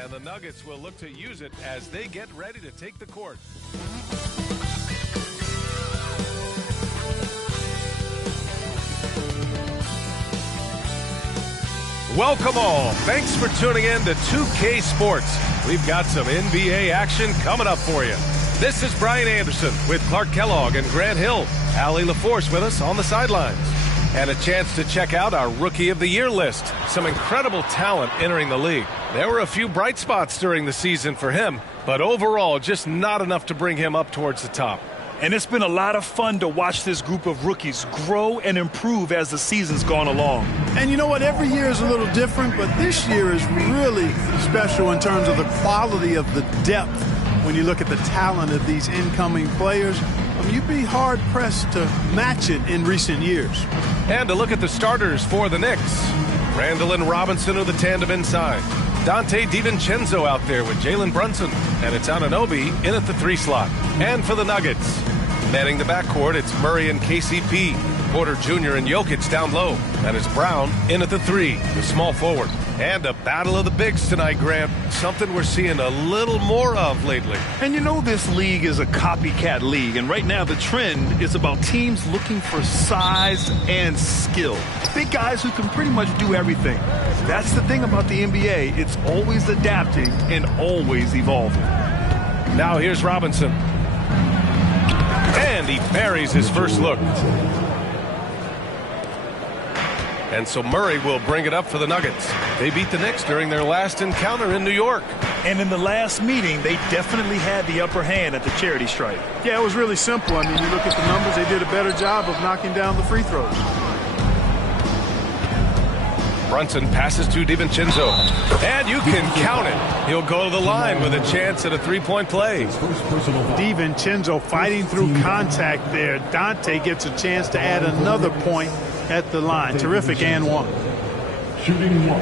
And the Nuggets will look to use it as they get ready to take the court. Welcome all. Thanks for tuning in to 2K Sports. We've got some NBA action coming up for you. This is Brian Anderson with Clark Kellogg and Grant Hill. Allie LaForce with us on the sidelines. And a chance to check out our Rookie of the Year list. Some incredible talent entering the league. There were a few bright spots during the season for him, but overall just not enough to bring him up towards the top. And it's been a lot of fun to watch this group of rookies grow and improve as the season's gone along. And you know what? Every year is a little different, but this year is really special in terms of the quality of the depth. When you look at the talent of these incoming players, you'd be hard-pressed to match it in recent years. And to look at the starters for the Knicks. Randall and Robinson are the tandem inside. Dante DiVincenzo out there with Jalen Brunson. And it's Anunoby in at the 3 slot. And for the Nuggets, manning the backcourt, it's Murray and KCP. Porter Jr. and Jokic down low. And it's Brown in at the 3, the small forward. And a battle of the bigs tonight, Grant. Something we're seeing a little more of lately. And you know this league is a copycat league, and right now the trend is about teams looking for size and skill. Big guys who can pretty much do everything. That's the thing about the NBA. It's always adapting and always evolving. Now here's Robinson. And he buries his first look. And so Murray will bring it up for the Nuggets. They beat the Knicks during their last encounter in New York. And in the last meeting, they definitely had the upper hand at the charity stripe. Yeah, it was really simple. I mean, you look at the numbers, they did a better job of knocking down the free throws. Brunson passes to DiVincenzo. And you can count it. He'll go to the line with a chance at a three-point play. DiVincenzo fighting through contact there. Dante gets a chance to add another point at the line. Terrific and one. Shooting one.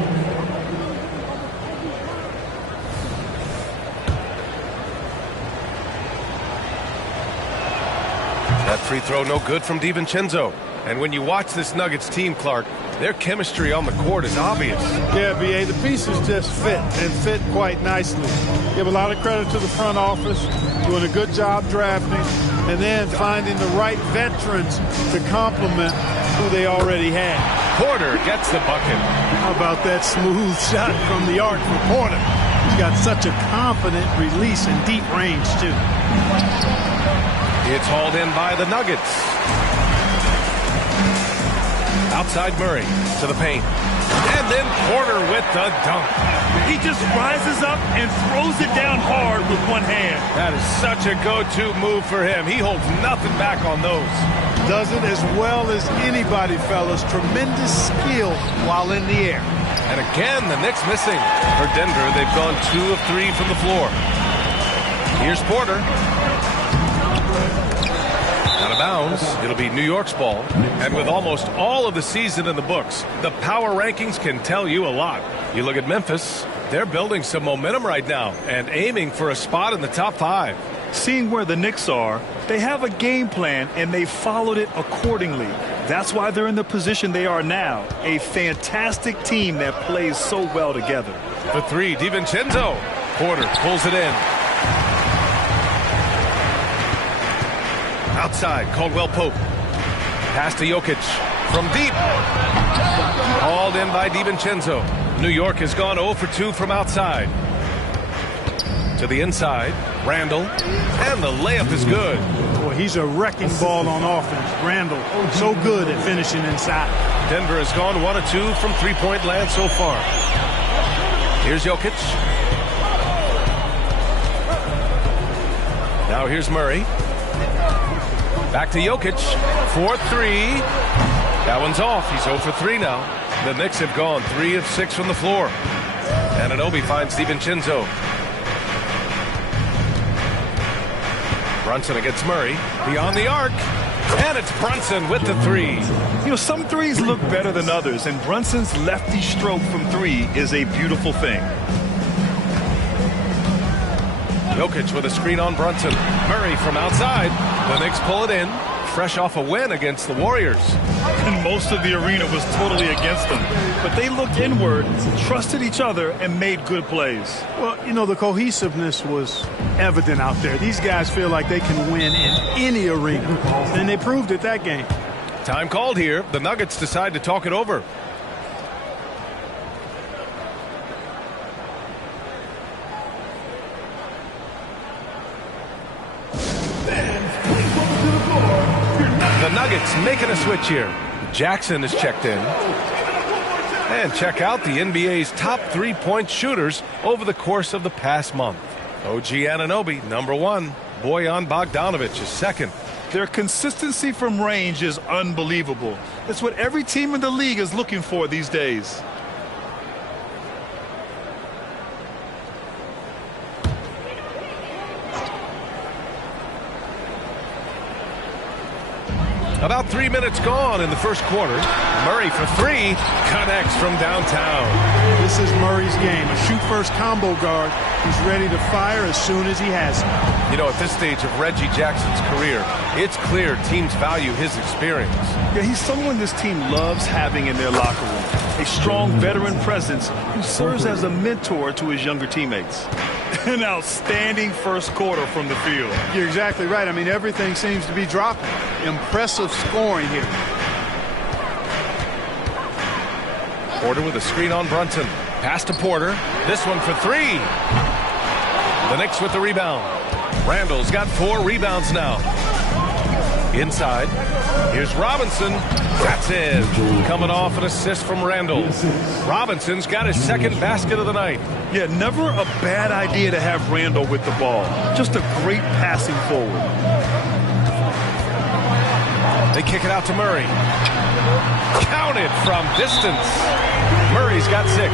That free throw no good from DiVincenzo. And when you watch this Nuggets team, Clark, their chemistry on the court is obvious. Yeah, B.A., the pieces just fit and fit quite nicely. Give a lot of credit to the front office, doing a good job drafting, and then finding the right veterans to complement who they already had. Porter gets the bucket. How about that smooth shot from the arc for Porter? He's got such a confident release and deep range, too. It's hauled in by the Nuggets. Outside Murray to the paint. And then Porter with the dunk. He just rises up and throws it down hard with one hand. That is such a go-to move for him. He holds nothing back on those. Does it as well as anybody, fellas. Tremendous skill while in the air. And again, the Knicks missing. For Denver, they've gone 2 of 3 from the floor. Here's Porter. Out of bounds. It'll be New York's ball. And with almost all of the season in the books, the power rankings can tell you a lot. You look at Memphis, they're building some momentum right now and aiming for a spot in the top 5. Seeing where the Knicks are, they have a game plan and they followed it accordingly. That's why they're in the position they are now. A fantastic team that plays so well together. The 3, DiVincenzo. Porter pulls it in. Outside, Caldwell Pope. Pass to Jokic from deep. Hauled in by DiVincenzo. New York has gone 0 for 2 from outside. To the inside, Randall. And the layup is good. Boy, he's a wrecking ball on offense. Randall, so good at finishing inside. Denver has gone 1 of 2 from three-point land so far. Here's Jokic. Now here's Murray. Back to Jokic for 3. That one's off. He's 0 for 3 now. The Knicks have gone 3 of 6 from the floor. Anunoby finds DiVincenzo. Brunson against Murray. Beyond the arc. And it's Brunson with the 3. You know, some threes look better than others, and Brunson's lefty stroke from 3 is a beautiful thing. Jokic with a screen on Brunson. Murray from outside. The Knicks pull it in. Fresh off a win against the Warriors. and most of the arena was totally against them. But they looked inward, trusted each other, and made good plays. Well, you know, the cohesiveness was evident out there. These guys feel like they can win in any arena, and they proved it that game. Time called here. The Nuggets decide to talk it over. The Nuggets making a switch here. Jackson is checked in. And check out the NBA's top three-point shooters over the course of the past month. OG Anunoby, number 1. Bojan Bogdanovic is second. Their consistency from range is unbelievable. It's what every team in the league is looking for these days. About 3 minutes gone in the first quarter. Murray for 3 connects from downtown. This is Murray's game. A shoot-first combo guard. He's ready to fire as soon as he has it. You know, at this stage of Reggie Jackson's career, it's clear teams value his experience. Yeah, he's someone this team loves having in their locker room. A strong veteran presence who serves as a mentor to his younger teammates. An outstanding first quarter from the field. You're exactly right. I mean, everything seems to be dropping. Impressive scoring here. Porter with a screen on Brunson. Pass to Porter. This one for 3. The Knicks with the rebound. Randall's got 4 rebounds now. Inside. Here's Robinson. That's it. Coming off an assist from Randall. Robinson's got his second basket of the night. Yeah, never a bad idea to have Randall with the ball. Just a great passing forward. They kick it out to Murray. Counted from distance. Murray's got 6.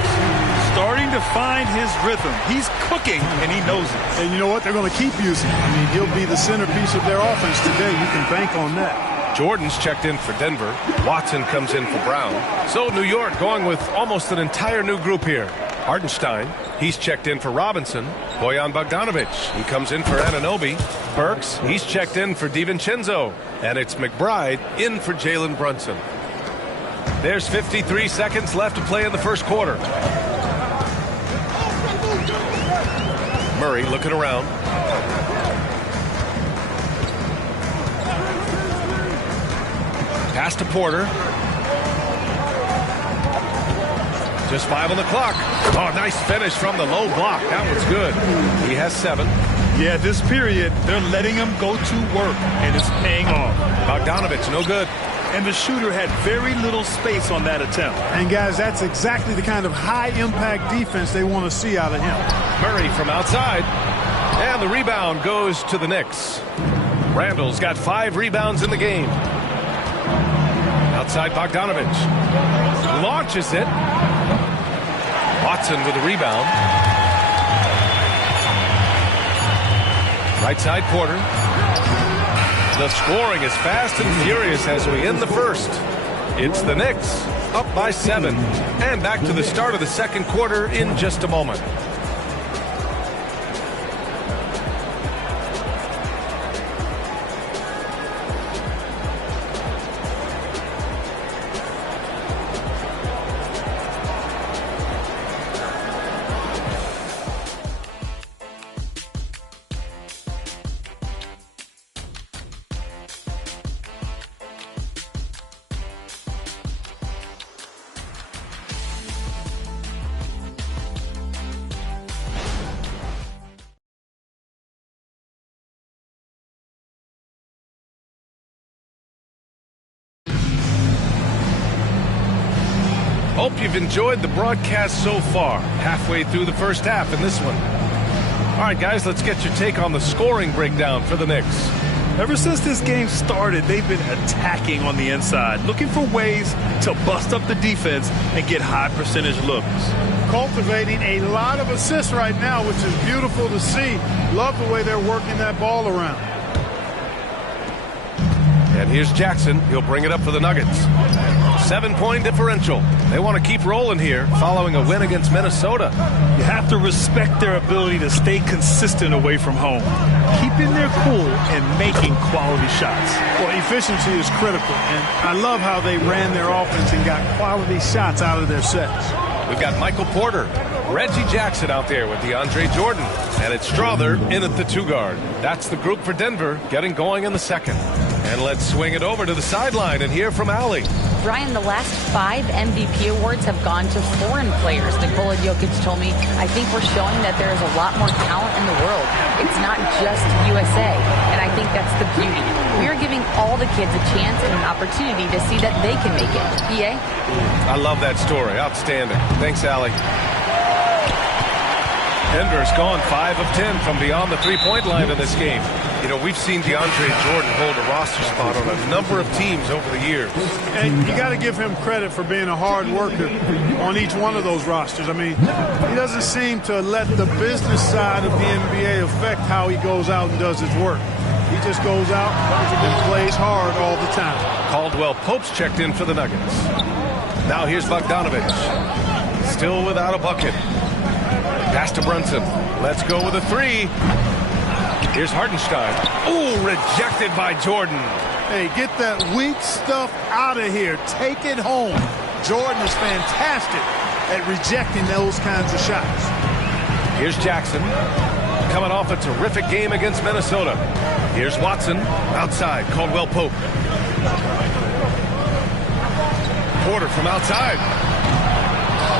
Starting to find his rhythm. He's cooking, and he knows it. And you know what? They're going to keep using him. I mean, he'll be the centerpiece of their offense today. You can bank on that. Jordan's checked in for Denver. Watson comes in for Brown. So New York going with almost an entire new group here. Hartenstein, he's checked in for Robinson. Bojan Bogdanovic, he comes in for Anunoby. Burks, he's checked in for DiVincenzo. And it's McBride in for Jalen Brunson. There's 53 seconds left to play in the first quarter. Murray looking around. Pass to Porter. Just 5 on the clock. Oh, nice finish from the low block. That was good. He has 7. Yeah, this period, they're letting him go to work, and it's paying off. Bogdanovic, no good. And the shooter had very little space on that attempt. And, guys, that's exactly the kind of high-impact defense they want to see out of him. Murray from outside. And the rebound goes to the Knicks. Randall's got 5 rebounds in the game. Outside Bogdanovic. Launches it. Watson with a rebound. Right side Porter. The scoring is fast and furious as we end the first. It's the Knicks up by 7. And back to the start of the second quarter in just a moment. Hope you've enjoyed the broadcast so far. Halfway through the first half in this one. All right, guys, let's get your take on the scoring breakdown for the Knicks. Ever since this game started, they've been attacking on the inside, looking for ways to bust up the defense and get high percentage looks. Cultivating a lot of assists right now, which is beautiful to see. Love the way they're working that ball around. And here's Jackson. He'll bring it up for the Nuggets. 7-point differential. They want to keep rolling here following a win against Minnesota. You have to respect their ability to stay consistent away from home, keeping their cool and making quality shots. Well, efficiency is critical, and I love how they ran their offense and got quality shots out of their sets. We've got Michael Porter, Reggie Jackson out there with DeAndre Jordan, and it's Strother in at the 2 guard. That's the group for Denver getting going in the second. And let's swing it over to the sideline and hear from Allie. Brian, the last 5 MVP awards have gone to foreign players. Nikola Jokic told me, I think we're showing that there is a lot more talent in the world. It's not just USA. And I think that's the beauty. We are giving all the kids a chance and an opportunity to see that they can make it. EA? I love that story. Outstanding. Thanks, Allie. Denver's gone 5 of 10 from beyond the three-point line in this game. You know, we've seen DeAndre Jordan hold a roster spot on a number of teams over the years. And you got to give him credit for being a hard worker on each one of those rosters. I mean, he doesn't seem to let the business side of the NBA affect how he goes out and does his work. He just goes out and plays hard all the time. Caldwell Pope's checked in for the Nuggets. Now here's Bogdanovich. Still without a bucket. Pass to Brunson. Let's go with a 3. Here's Hartenstein. Oh, rejected by Jordan. Hey, get that weak stuff out of here. Take it home. Jordan is fantastic at rejecting those kinds of shots. Here's Jackson. Coming off a terrific game against Minnesota. Here's Watson. Outside. Caldwell Pope. Porter from outside.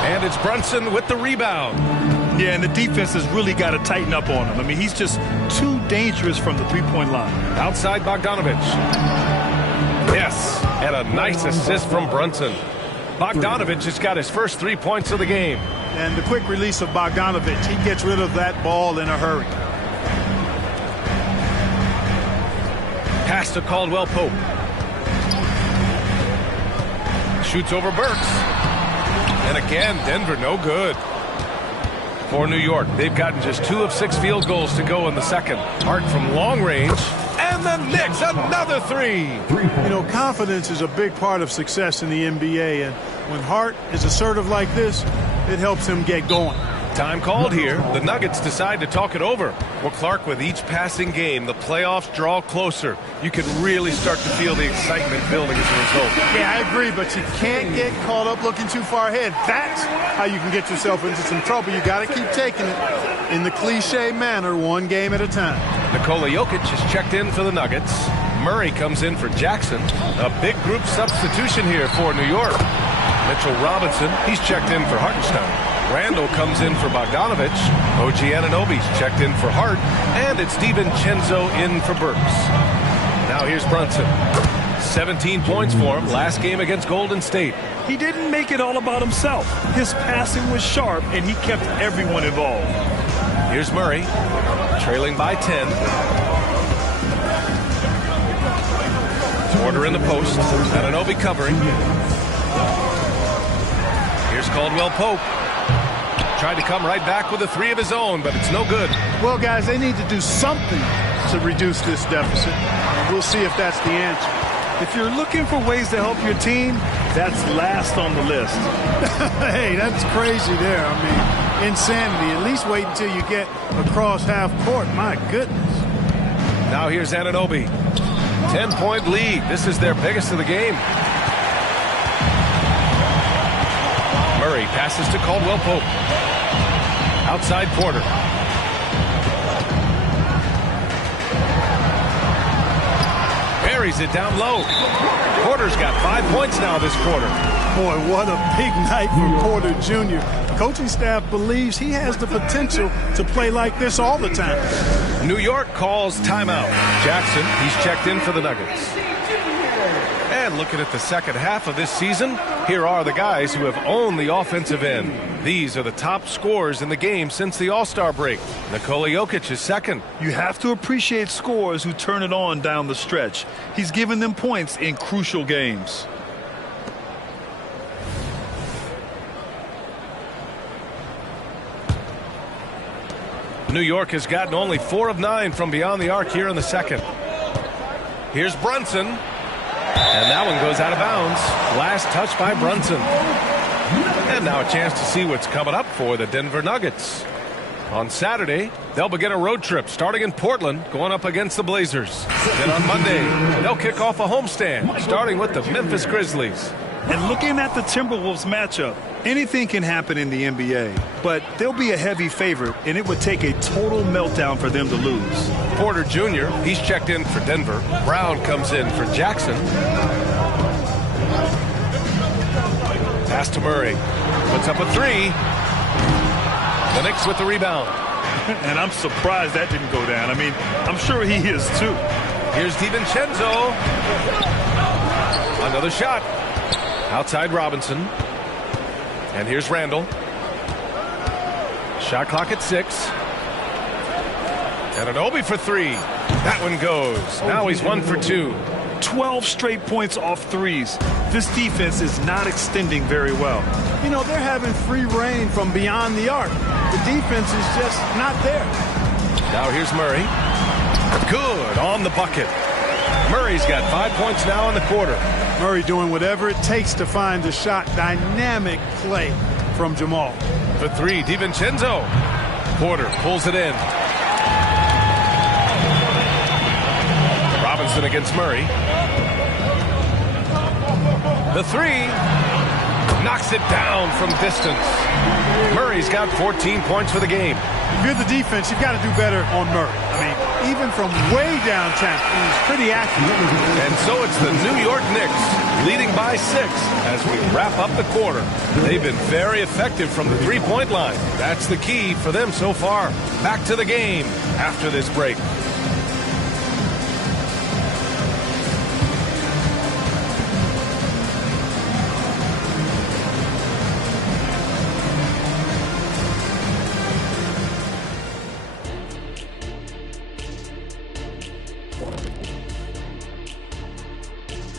And it's Brunson with the rebound. Yeah, and the defense has really got to tighten up on him. I mean, he's just too dangerous from the three-point line. Outside Bogdanovich. Yes, and a nice assist from Brunson. Bogdanovich has got his first 3 points of the game. And the quick release of Bogdanovich, he gets rid of that ball in a hurry. Pass to Caldwell Pope. Shoots over Burks. And again, Denver no good. For New York, they've gotten just 2 of 6 field goals to go in the second. Hart from long range. And the Knicks, another 3. You know, confidence is a big part of success in the NBA. And when Hart is assertive like this, it helps him get going. Time called here. The Nuggets decide to talk it over. Well, Clark, with each passing game, the playoffs draw closer. You can really start to feel the excitement building as a result. Yeah, I agree, but you can't get caught up looking too far ahead. That's how you can get yourself into some trouble. You got to keep taking it in the cliche manner, one game at a time. Nikola Jokic is checked in for the Nuggets. Murray comes in for Jackson. A big group substitution here for New York. Mitchell Robinson, he's checked in for Hartenstein. Randall comes in for Bogdanovich. OG Anunoby's checked in for Hart. And it's DiVincenzo in for Burks. Now here's Brunson. 17 points for him last game against Golden State. He didn't make it all about himself. His passing was sharp, and he kept everyone involved. Here's Murray, trailing by 10. Porter in the post. Anunoby covering. Here's Caldwell Pope. Tried to come right back with a 3 of his own, but it's no good. Well, guys, they need to do something to reduce this deficit. We'll see if that's the answer. If you're looking for ways to help your team, that's last on the list. Hey, that's crazy there. I mean, insanity. At least wait until you get across half court. My goodness. Now here's Anunoby. 10-point lead. This is their biggest of the game. Murray passes to Caldwell Pope. Outside Porter. Buries it down low. Porter's got 5 points now this quarter. Boy, what a big night for Porter Jr. Coaching staff believes he has the potential to play like this all the time. New York calls timeout. Jackson, he's checked in for the Nuggets. And looking at the second half of this season, here are the guys who have owned the offensive end. These are the top scorers in the game since the All-Star break. Nikola Jokic is second. You have to appreciate scorers who turn it on down the stretch. He's given them points in crucial games. New York has gotten only 4 of 9 from beyond the arc here in the second. Here's Brunson. And that one goes out of bounds. Last touch by Brunson. And now a chance to see what's coming up for the Denver Nuggets. On Saturday, they'll begin a road trip starting in Portland, going up against the Blazers. Then on Monday, they'll kick off a homestand, starting with the Memphis Grizzlies. And looking at the Timberwolves matchup, anything can happen in the NBA, but they'll be a heavy favorite, and it would take a total meltdown for them to lose. Porter Jr., he's checked in for Denver. Brown comes in for Jackson. Pass to Murray. Puts up a three. The Knicks with the rebound. And I'm surprised that didn't go down. I mean, I'm sure he is too. Here's DiVincenzo. Another shot. Outside Robinson. And here's Randall. Shot clock at 6. And an Obi for 3. That one goes. Now he's 1 for 2. 12 straight points off threes. This defense is not extending very well. You know, they're having free reign from beyond the arc. The defense is just not there. Now here's Murray. Good on the bucket. Murray's got 5 points now in the quarter. Murray doing whatever it takes to find the shot. Dynamic play from Jamal. For 3, DiVincenzo. Porter pulls it in. Robinson against Murray. The 3 knocks it down from distance. Murray's got 14 points for the game. If you're the defense, you've got to do better on Murray. I mean, even from way downtown, he's pretty accurate. And so it's the New York Knicks leading by 6 as we wrap up the quarter. They've been very effective from the three-point line. That's the key for them so far. Back to the game after this break.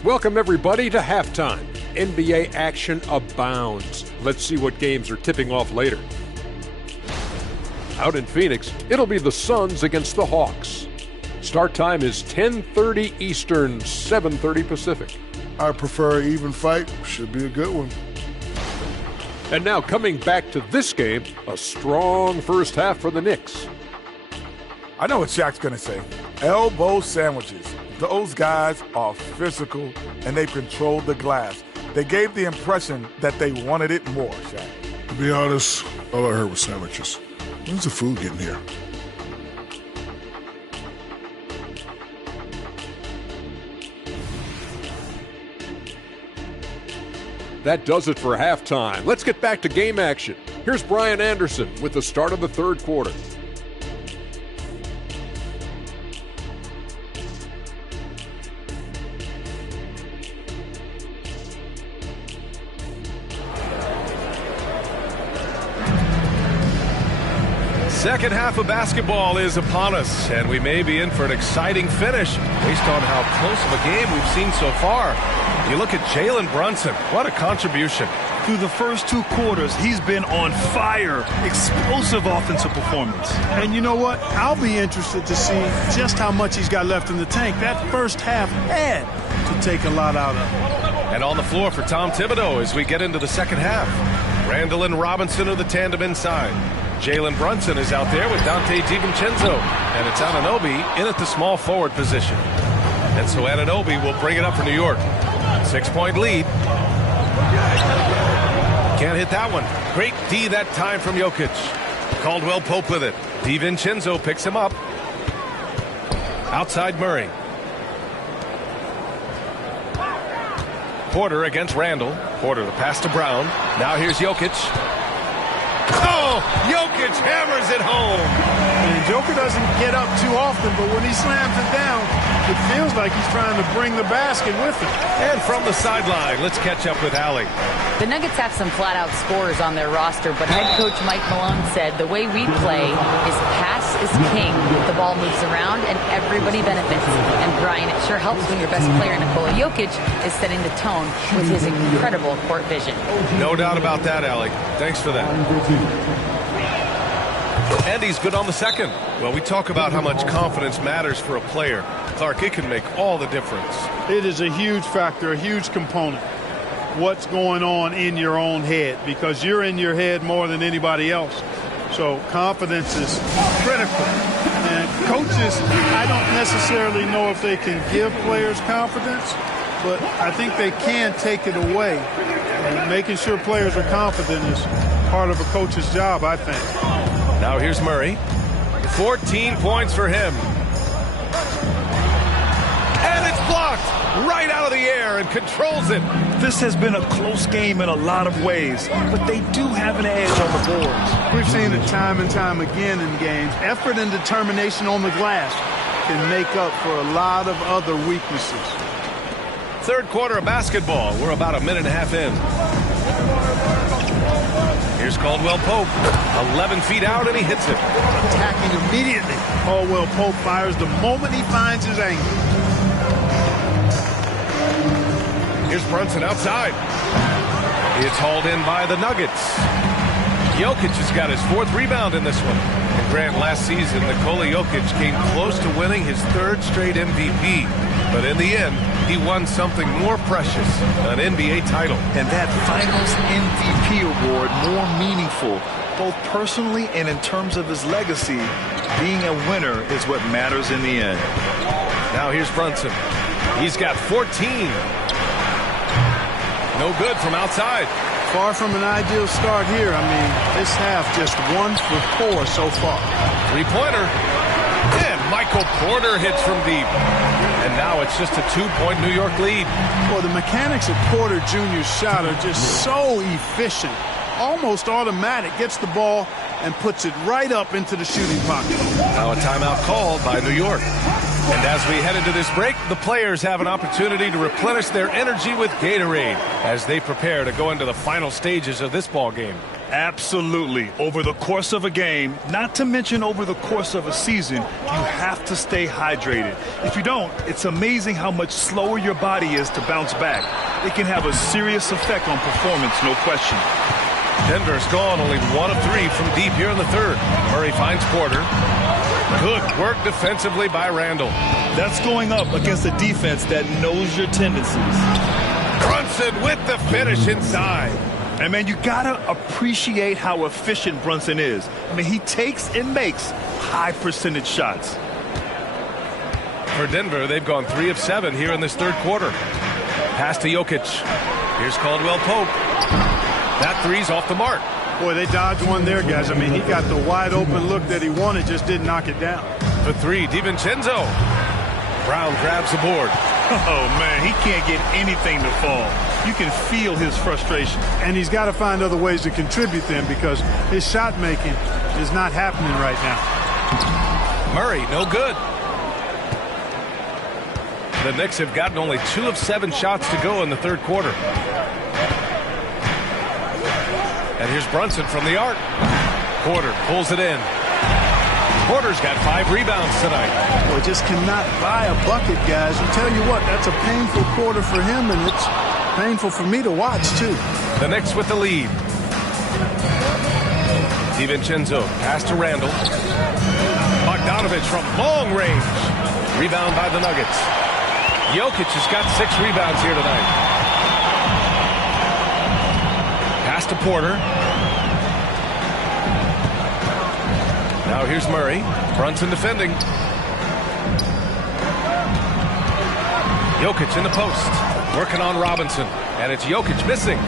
Welcome, everybody, to halftime. NBA action abounds. Let's see what games are tipping off later. Out in Phoenix, it'll be the Suns against the Hawks. Start time is 10:30 Eastern, 7:30 Pacific. I prefer an even fight. Should be a good one. And now coming back to this game, a strong first half for the Knicks. I know what Shaq's going to say. Elbow sandwiches. Those guys are physical, and they controlled the glass. They gave the impression that they wanted it more, Shaq. To be honest, all I heard was sandwiches. When's the food getting here? That does it for halftime. Let's get back to game action. Here's Brian Anderson with the start of the third quarter. Second half of basketball is upon us, and we may be in for an exciting finish based on how close of a game we've seen so far. You look at Jalen Brunson, what a contribution. Through the first 2 quarters, he's been on fire. Explosive offensive performance. And you know what? I'll be interested to see just how much he's got left in the tank. That first half had to take a lot out of him. And on the floor for Tom Thibodeau as we get into the second half. Randall and Robinson are the tandem inside. Jalen Brunson is out there with Donte DiVincenzo, and it's Anunoby in at the small forward position. And so Anunoby will bring it up for New York. 6-point lead. Can't hit that one. Great D that time from Jokic. Caldwell Pope with it. DiVincenzo picks him up. Outside Murray. Porter against Randall. Porter the pass to Brown. Now here's Jokic. Oh, Jokic hammers it home. And Joker doesn't get up too often, but when he slams it down, it feels like he's trying to bring the basket with him. And from the sideline, let's catch up with Allie. The Nuggets have some flat-out scorers on their roster, but head coach Mike Malone said the way we play is pass is king. The ball moves around, and everybody benefits. And, Brian, it sure helps when your best player, Nikola Jokic, is setting the tone with his incredible court vision. No doubt about that, Allie. Thanks for that. And he's good on the second. Well, we talk about how much confidence matters for a player. Clark, it can make all the difference. It is a huge factor, a huge component. what's going on in your own head, because you're in your head more than anybody else. So confidence is critical. And coaches, I don't necessarily know if they can give players confidence, but I think they can take it away. And making sure players are confident is part of a coach's job, I think. Now here's Murray. 14 points for him. And it's blocked right out of the air and controls it. This has been a close game in a lot of ways, but they do have an edge on the boards. We've seen it time and time again in games. Effort and determination on the glass can make up for a lot of other weaknesses. Third quarter of basketball. We're about a minute and a half in. Here's Caldwell Pope. 11 feet out, and he hits it. Attacking immediately. Caldwell Pope fires the moment he finds his angle. Here's Brunson outside. It's hauled in by the Nuggets. Jokic has got his 4th rebound in this one. And Grant, last season, Nikola Jokic came close to winning his 3rd straight MVP. But in the end, he won something more precious, an NBA title. And that Finals MVP award more meaningful, both personally and in terms of his legacy. Being a winner is what matters in the end. Now here's Brunson. He's got 14. No good from outside. Far from an ideal start here. I mean, this half just 1 for 4 so far. Three-pointer. And Michael Porter hits from deep. And now it's just a 2-point New York lead. Well, the mechanics of Porter Jr.'s shot are just so efficient. Almost automatic. Gets the ball and puts it right up into the shooting pocket. Now a timeout called by New York. And as we head into this break, the players have an opportunity to replenish their energy with Gatorade as they prepare to go into the final stages of this ball game. Absolutely. Over the course of a game, not to mention over the course of a season, you have to stay hydrated. If you don't, it's amazing how much slower your body is to bounce back. It can have a serious effect on performance, no question. Denver's gone only 1 of 3 from deep here in the third. Murray finds Porter. Good work defensively by Randall. That's going up against a defense that knows your tendencies. Brunson with the finish inside. And, man, you got to appreciate how efficient Brunson is. I mean, he takes and makes high-percentage shots. For Denver, they've gone 3 of 7 here in this third quarter. Pass to Jokic. Here's Caldwell Pope. That three's off the mark. Boy, they dodged one there, guys. I mean, he got the wide-open look that he wanted, just didn't knock it down. For 3, DiVincenzo. Brown grabs the board. Oh, man, he can't get anything to fall. You can feel his frustration. And he's got to find other ways to contribute then, because his shot making is not happening right now. Murray, no good. The Knicks have gotten only 2 of 7 shots to go in the third quarter. And here's Brunson from the arc. Porter pulls it in. Porter's got 5 rebounds tonight. Well, just cannot buy a bucket, guys. I'll tell you what, that's a painful quarter for him, and it's painful for me to watch, too. The Knicks with the lead. DiVincenzo, pass to Randall. Bogdanovich from long range. Rebound by the Nuggets. Jokic has got 6 rebounds here tonight. Pass to Porter. Now here's Murray. Brunson defending. Jokic in the post. Working on Robinson. And it's Jokic missing.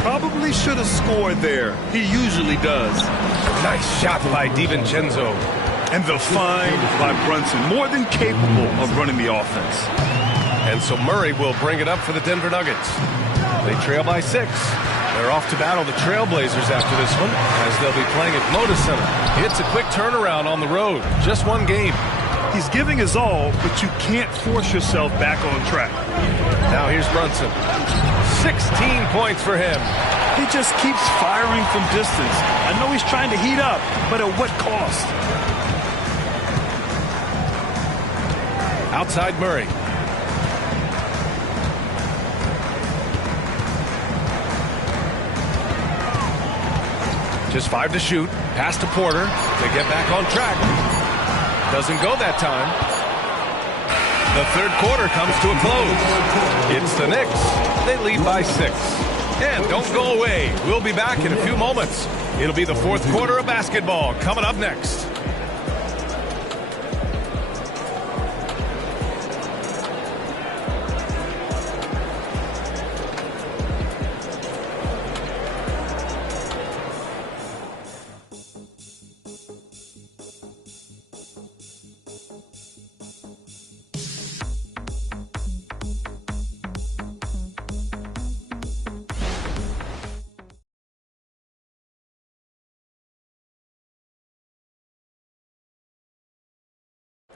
Probably should have scored there. He usually does. Nice shot by DiVincenzo. And the find by Brunson. More than capable of running the offense. And so Murray will bring it up for the Denver Nuggets. They trail by 6. They're off to battle the Trailblazers after this one, as they'll be playing at Moda Center. It's a quick turnaround on the road. Just 1 game. He's giving his all, but you can't force yourself back on track. Now here's Brunson. 16 points for him. He just keeps firing from distance. I know he's trying to heat up, but at what cost? Outside Murray. Just 5 to shoot. Pass to Porter. They get back on track. Doesn't go that time. The third quarter comes to a close. It's the Knicks. They lead by 6. And don't go away. We'll be back in a few moments. It'll be the fourth quarter of basketball coming up next.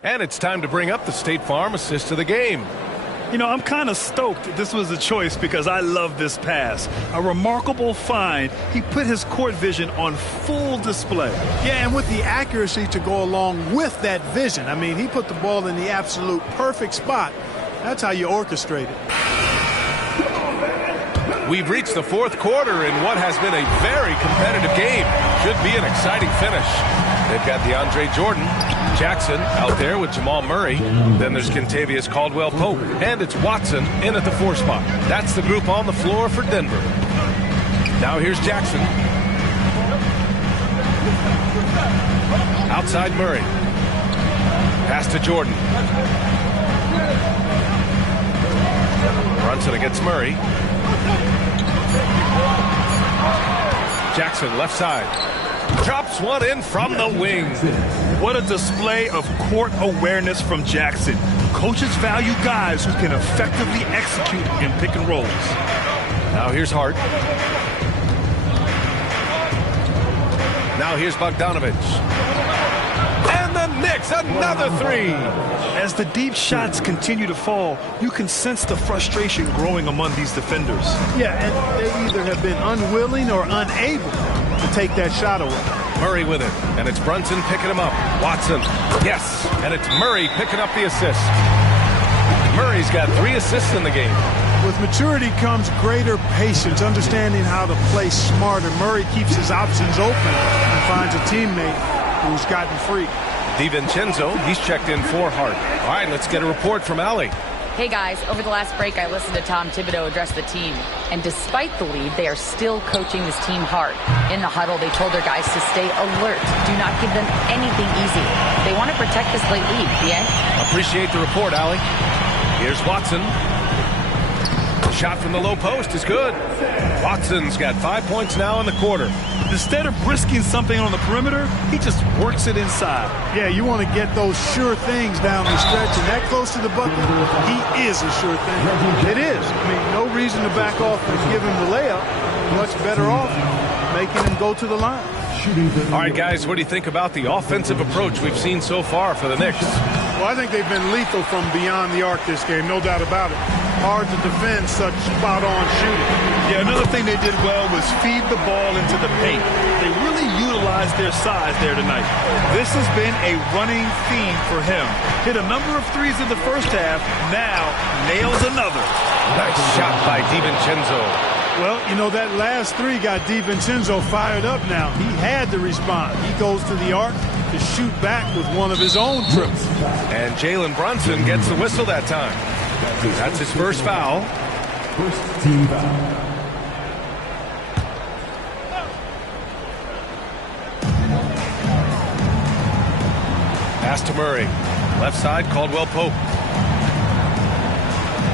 And it's time to bring up the State Farm assist of the game. You know, I'm kind of stoked this was a choice because I love this pass. A remarkable find. He put his court vision on full display. Yeah, and with the accuracy to go along with that vision. I mean, he put the ball in the absolute perfect spot. That's how you orchestrate it. We've reached the fourth quarter in what has been a very competitive game. Should be an exciting finish. They've got DeAndre Jordan, Jackson out there with Jamal Murray. Then there's Kentavious Caldwell-Pope. And it's Watson in at the 4 spot. That's the group on the floor for Denver. Now here's Jackson. Outside Murray. Pass to Jordan. Brunson against Murray. Jackson left side. Drops one in from the wing. What a display of court awareness from Jackson. Coaches value guys who can effectively execute in pick and rolls. Now here's Hart. Now here's Bogdanovich. And the Knicks, another 3. As the deep shots continue to fall, you can sense the frustration growing among these defenders. Yeah, and they either have been unwilling or unable to take that shot away. Murray with it, and it's Brunson picking him up. Watson, yes, and it's Murray picking up the assist. Murray's got 3 assists in the game. With maturity comes greater patience, understanding how to play smarter. Murray keeps his options open and finds a teammate who's gotten free. DiVincenzo, he's checked in for Hart. All right, let's get a report from Allie. Hey guys, over the last break I listened to Tom Thibodeau address the team, and despite the lead, they are still coaching this team hard. In the huddle, they told their guys to stay alert. Do not give them anything easy. They want to protect this late lead, yeah? Appreciate the report, Allie. Here's Watson. The shot from the low post is good. Watson's got 5 points now in the quarter. Instead of risking something on the perimeter, he just works it inside. Yeah, you want to get those sure things down the stretch, and that close to the bucket, he is a sure thing. It is. I mean, no reason to back off and give him the layup. Much better off making him go to the line. All right, guys, what do you think about the offensive approach we've seen so far for the Knicks? Well, I think they've been lethal from beyond the arc this game, no doubt about it. Hard to defend such spot-on shooting. Yeah, another thing they did well was feed the ball into the paint. They really utilized their size there tonight. This has been a running theme for him. Hit a number of threes in the first half, now nails another. Nice shot by DiVincenzo. Well, you know, that last 3 got DiVincenzo fired up now. He had to respond. He goes to the arc to shoot back with one of his own trips. And Jalen Brunson gets the whistle that time. That's his first foul. First team foul. Pass to Murray. Left side, Caldwell-Pope.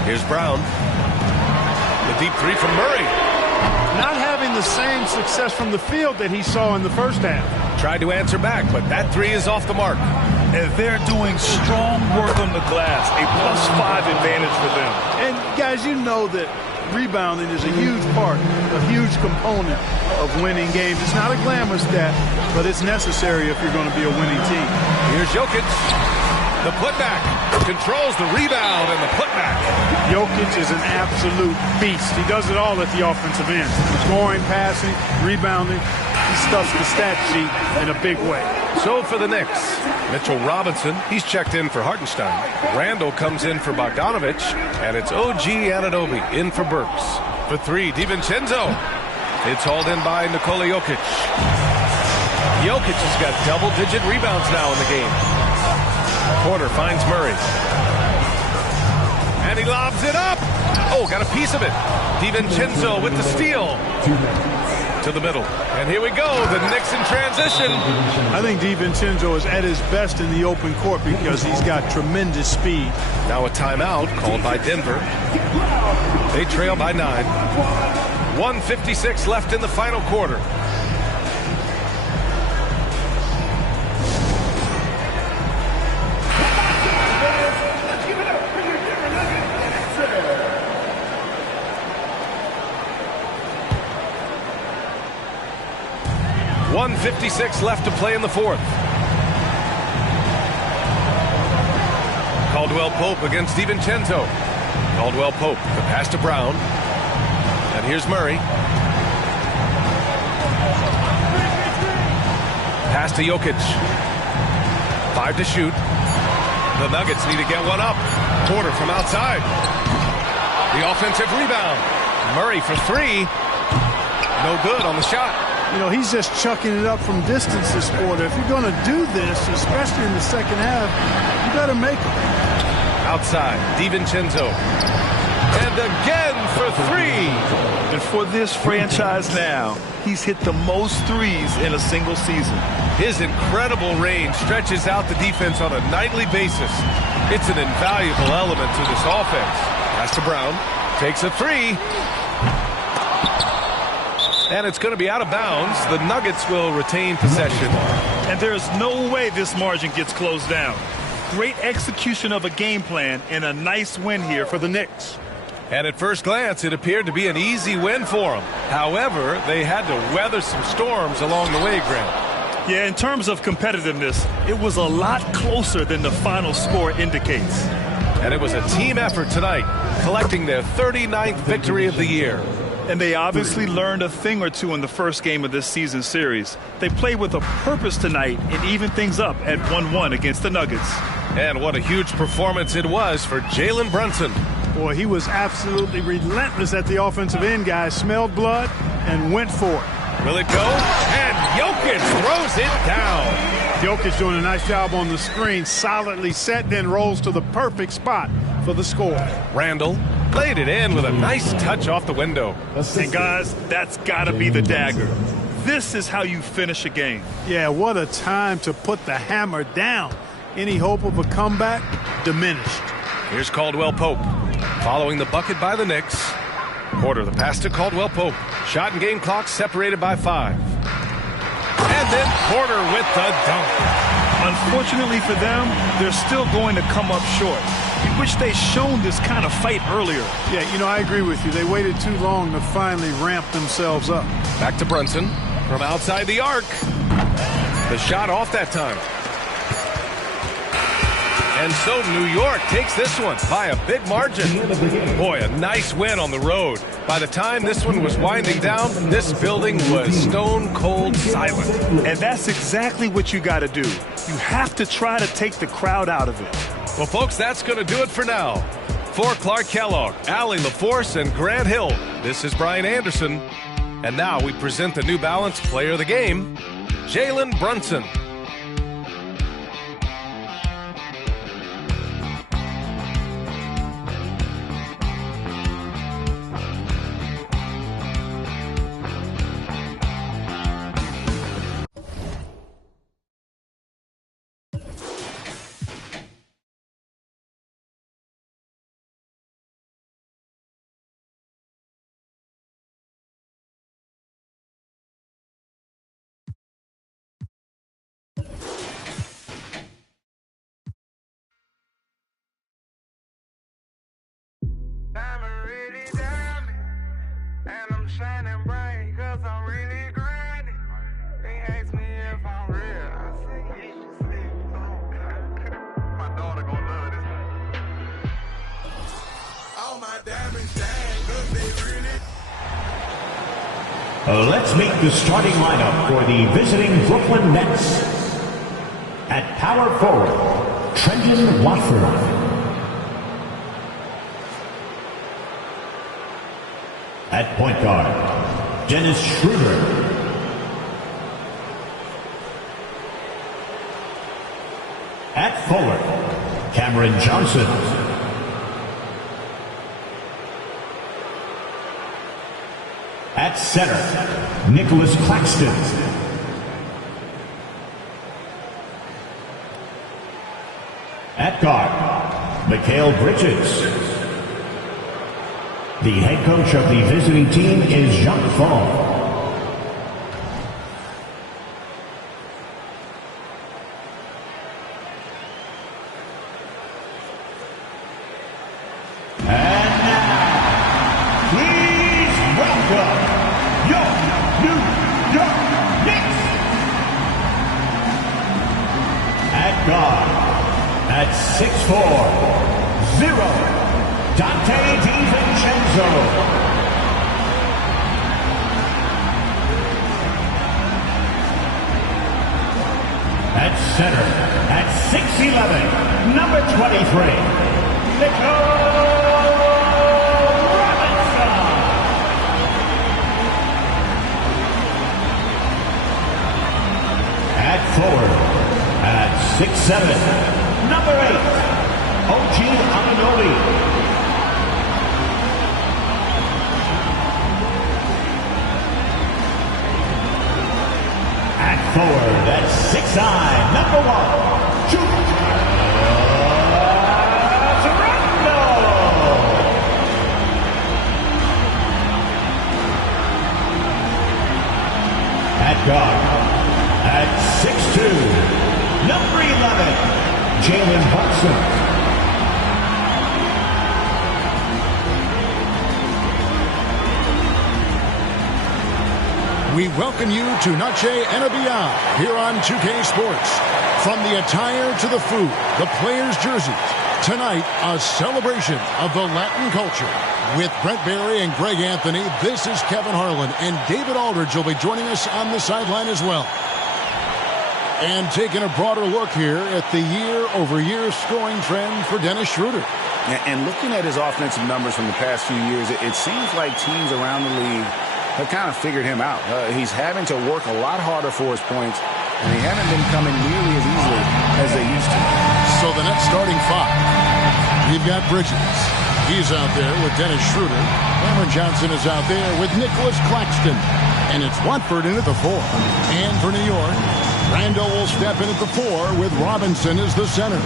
Here's Brown. The deep 3 from Murray. Not having the same success from the field that he saw in the first half. Tried to answer back, but that 3 is off the mark. And they're doing strong work on the glass, a +5 advantage for them. And guys, you know that rebounding is a huge part, a huge component of winning games. It's not a glamour stat, but it's necessary if you're going to be a winning team. Here's Jokic. The putback. Controls the rebound and the putback. Jokic is an absolute beast. He does it all at the offensive end. Scoring, passing, rebounding. He stuffs the stat sheet in a big way. So for the Knicks, Mitchell Robinson, he's checked in for Hartenstein. Randall comes in for Bogdanovich, and it's OG Anunoby in for Burks. For 3, DiVincenzo. It's hauled in by Nikola Jokic. Jokic has got double-digit rebounds now in the game. Porter finds Murray. And he lobs it up. Oh, got a piece of it. DiVincenzo with the steal. To the middle. And here we go. The Knicks in transition. I think DiVincenzo is at his best in the open court because he's got tremendous speed. Now a timeout called by Denver. They trail by 9. 1:56 left in the final quarter. .156 left to play in the fourth. Caldwell Pope against DiVincenzo. Caldwell Pope, the pass to Brown. And here's Murray. Pass to Jokic. 5 to shoot. The Nuggets need to get one up. Porter from outside. The offensive rebound. Murray for 3. No good on the shot. You know, he's just chucking it up from distance this quarter. If you're going to do this, especially in the second half, you better make it. Outside, DiVincenzo. And again for 3. And for this franchise now, he's hit the most threes in a single season. His incredible range stretches out the defense on a nightly basis. It's an invaluable element to this offense. Pass to Brown. Takes a 3. And it's going to be out of bounds. The Nuggets will retain possession. And there's no way this margin gets closed down. Great execution of a game plan and a nice win here for the Knicks. And at first glance, it appeared to be an easy win for them. However, they had to weather some storms along the way, Grant. Yeah, in terms of competitiveness, it was a lot closer than the final score indicates. And it was a team effort tonight, collecting their 39th victory of the year. And they obviously learned a thing or two in the first game of this season series. They played with a purpose tonight and evened things up at 1-1 against the Nuggets. And what a huge performance it was for Jalen Brunson. Boy, he was absolutely relentless at the offensive end, guys. Smelled blood and went for it. Will it go? And Jokic throws it down. Jokic doing a nice job on the screen. Solidly set, then rolls to the perfect spot for the score. Randall laid it in with a nice touch off the window. And guys, that's got to be the dagger. This is how you finish a game. Yeah, what a time to put the hammer down. Any hope of a comeback diminished. Here's Caldwell Pope following the bucket by the Knicks. Porter, the pass to Caldwell Pope. Shot and game clock separated by 5. And then Porter with the dunk. Unfortunately for them, they're still going to come up short. We wish they'd shown this kind of fight earlier. Yeah, you know, I agree with you. They waited too long to finally ramp themselves up. Back to Brunson from outside the arc. The shot off that time. And so New York takes this one by a big margin. Boy, a nice win on the road. By the time this one was winding down, this building was stone cold silent. And that's exactly what you got to do. You have to try to take the crowd out of it. Well, folks, that's going to do it for now. For Clark Kellogg, Allie LaForce, and Grant Hill, this is Brian Anderson. And now we present the New Balance Player of the Game, Jalen Brunson. Diamond really diamond, and I'm shining bright cause I'm really grinding. They ask me if I'm real, I say yes, you say my daughter gonna love this. All my diamonds shine cause they really. Let's meet the starting lineup for the visiting Brooklyn Nets. At power forward, Trenton Watford. At point guard, Dennis Schroeder. At forward, Cameron Johnson. At center, Nicholas Claxton. At guard, Mikal Bridges. The head coach of the visiting team is Jacques Fong. At 6'4", Donte DiVincenzo. At center, at 6'11", number 23, Mitchell Robinson. At forward, at 6'7", number 8, OG Anunoby. At forward, at 6'9", number 1, Julius Randle. At guard, at 6'2", number 11, Jalen Brunson. We welcome you to Noche and Beyond here on 2K Sports. From the attire to the food, the players' jerseys. Tonight, a celebration of the Latin culture. With Brent Barry and Greg Anthony, this is Kevin Harlan, and David Aldridge will be joining us on the sideline as well. And taking a broader look here at the year-over-year scoring trend for Dennis Schroeder. And looking at his offensive numbers from the past few years, it seems like teams around the league have kind of figured him out. He's having to work a lot harder for his points, and he hasn't been coming nearly as easily as they used to. So the Nets starting five. We've got Bridges. He's out there with Dennis Schroeder. Cameron Johnson is out there with Nicholas Claxton. And it's Watford in at the 4. And for New York, Randall will step in at the 4 with Robinson as the center.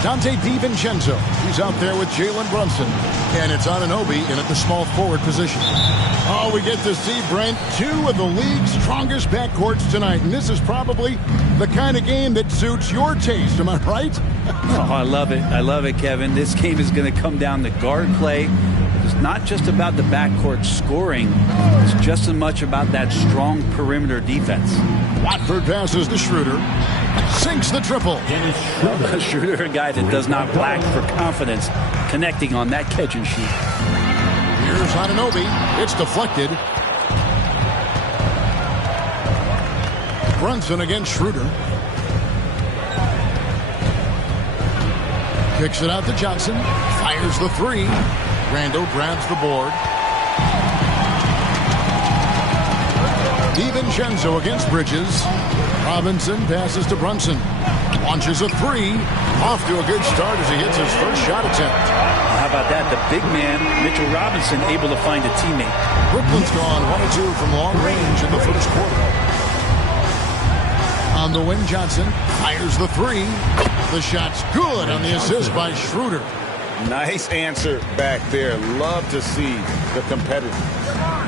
Donte DiVincenzo, he's out there with Jalen Brunson. And it's Anunoby in at the small forward position. Oh, we get to see, Brent, two of the league's strongest backcourts tonight. And this is probably the kind of game that suits your taste. Am I right? Oh, I love it. I love it, Kevin. This game is going to come down to guard play. It's not just about the backcourt scoring. It's just as much about that strong perimeter defense. Watford passes to Schroeder. Sinks the triple. Schroeder, a guy that does not lack for confidence, connecting on that catch and shoot. Here's Anunoby. It's deflected. Brunson against Schroeder. Kicks it out to Johnson. Fires the 3. Randall grabs the board. DiVincenzo against Bridges. Robinson passes to Brunson. Launches a 3. Off to a good start as he hits his first shot attempt. How about that? The big man, Mitchell Robinson, able to find a teammate. Brooklyn's gone 1-2 from long range in the first quarter. On the wing, Johnson fires the 3. The shot's good on the assist by Schroeder. Nice answer back there. Love to see the competitor.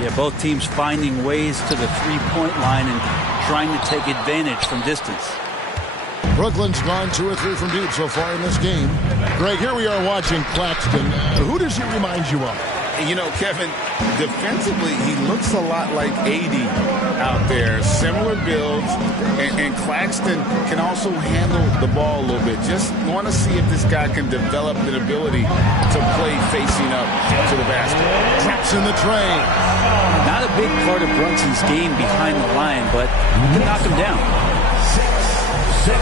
Yeah, both teams finding ways to the three-point line and trying to take advantage from distance. Brooklyn's gone 2 or 3 from deep so far in this game. Greg, here we are watching Claxton. Who does he remind you of? You know, Kevin, defensively, he looks a lot like AD out there. Similar builds, and Claxton can also handle the ball a little bit. Just want to see if this guy can develop the ability to play facing up to the basket. Drops in the tray. Not a big part of Brunson's game behind the line, but you can knock him down. 6.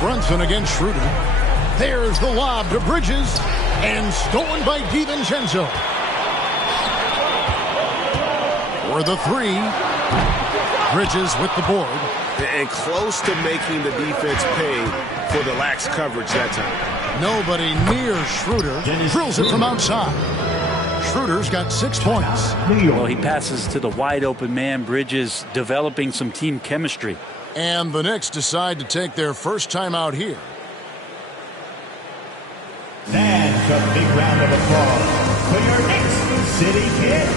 Brunson against Schroeder. There's the lob to Bridges. And stolen by DiVincenzo. For the 3. Bridges with the board. And close to making the defense pay for the lax coverage that time. Nobody near Schroeder. Drills it from outside. Schroeder's got 6 points. Well, he passes to the wide open man. Bridges developing some team chemistry. And the Knicks decide to take their first time out here. And a big round of applause for your Knicks City Kid.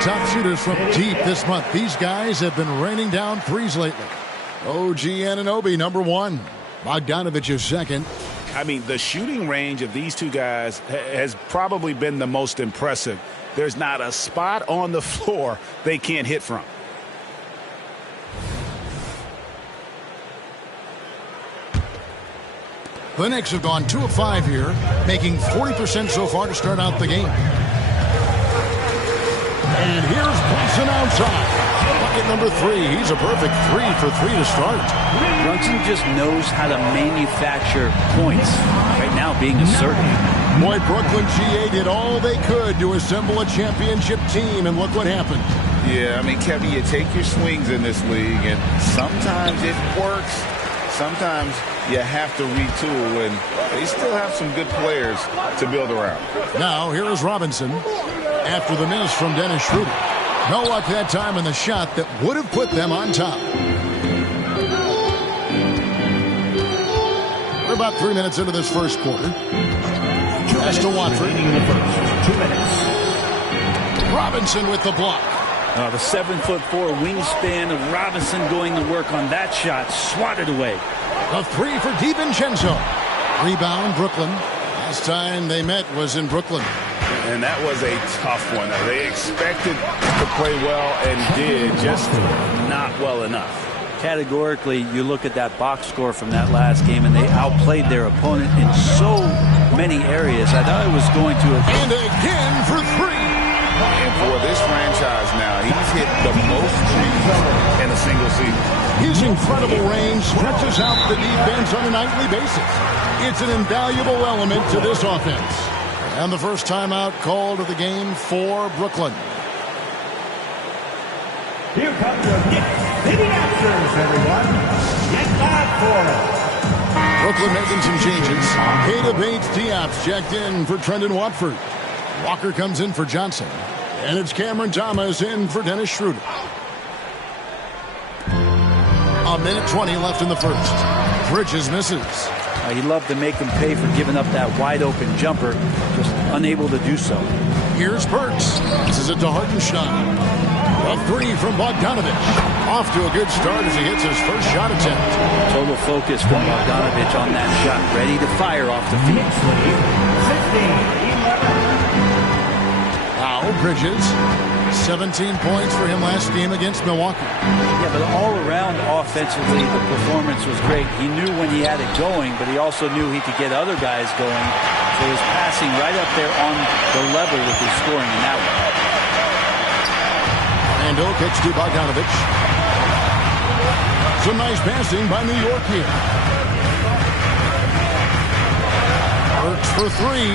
Top shooters from deep this month. These guys have been raining down threes lately. OG Anunoby, number 1. Bogdanovich is second. I mean, the shooting range of these two guys has probably been the most impressive. There's not a spot on the floor they can't hit from. The Knicks have gone 2 of 5 here, making 40% so far to start out the game. And here's Brunson outside. Bucket number 3. He's a perfect 3 for 3 to start. Brunson just knows how to manufacture points. Right now being assertive. Boy, Brooklyn GA did all they could to assemble a championship team, and look what happened. Yeah, I mean, Kevin, you take your swings in this league, and sometimes it works. Sometimes you have to retool, and they still have some good players to build around. Now, here is Robinson. After the miss from Dennis Schroeder. No luck that time in the shot that would have put them on top. We're about 3 minutes into this first quarter. Pass to Watford. 2 minutes. Robinson with the block. The 7'4" wingspan of Robinson going to work on that shot. Swatted away. A 3 for DiVincenzo. Rebound, Brooklyn. Last time they met was in Brooklyn. And that was a tough one. They expected to play well and did, just not well enough. Categorically, you look at that box score from that last game, and they outplayed their opponent in so many areas. I thought it was going to... And again for 3. And for this franchise now, he's hit the most threes in a single season. His incredible range stretches out the defense on a nightly basis. It's an invaluable element to this offense. And the first timeout called of the game for Brooklyn. Here comes your Knicks City Answers, everyone. Get back for it. Brooklyn making some changes. Keita Bates-Diop's checked in for Trendon Watford. Walker comes in for Johnson. And it's Cameron Thomas in for Dennis Schroeder. 1:20 left in the first. Bridges misses. He loved to make him pay for giving up that wide-open jumper, just unable to do so. Here's Burks. This is it to Hartenstein. A 3 from Bogdanovich. Off to a good start as he hits his first shot attempt. Total focus from Bogdanovich on that shot, ready to fire off the feet. 16-11. Now Bridges. 17 points for him last game against Milwaukee. Yeah, but all around offensively, the performance was great. He knew when he had it going, but he also knew he could get other guys going. So he was passing right up there on the level with his scoring in that one. And Jokic to Bogdanovich. Some nice passing by New York here. Works for 3.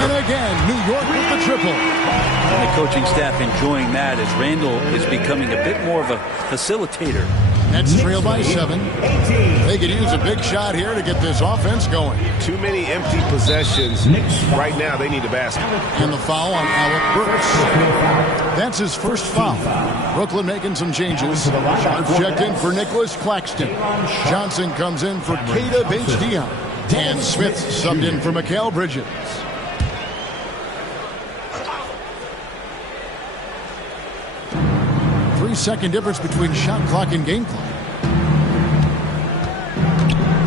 And again, New York with the triple. And the coaching staff enjoying that as Randall is becoming a bit more of a facilitator. Nets trail by 7. They could use a big shot here to get this offense going. Too many empty possessions. Right now, they need a basket. And the foul on Alec Burks. That's his first foul. Brooklyn making some changes. Sharp checked in for Nicholas Claxton. Johnson comes in for Keita Bates-Diop. And Smith subbed in for Mikal Bridges. Second difference between shot clock and game clock.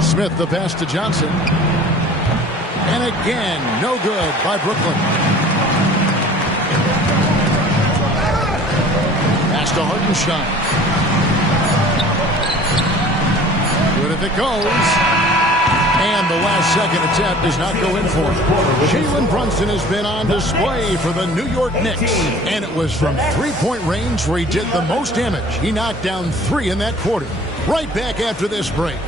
Smith the pass to Johnson. And again, no good by Brooklyn. Pass to Hartenstein. Good if it goes. And the last second attempt does not go in for it. Jalen Brunson has been on display for the New York Knicks. And it was from three-point range where he did the most damage. He knocked down 3 in that quarter. Right back after this break.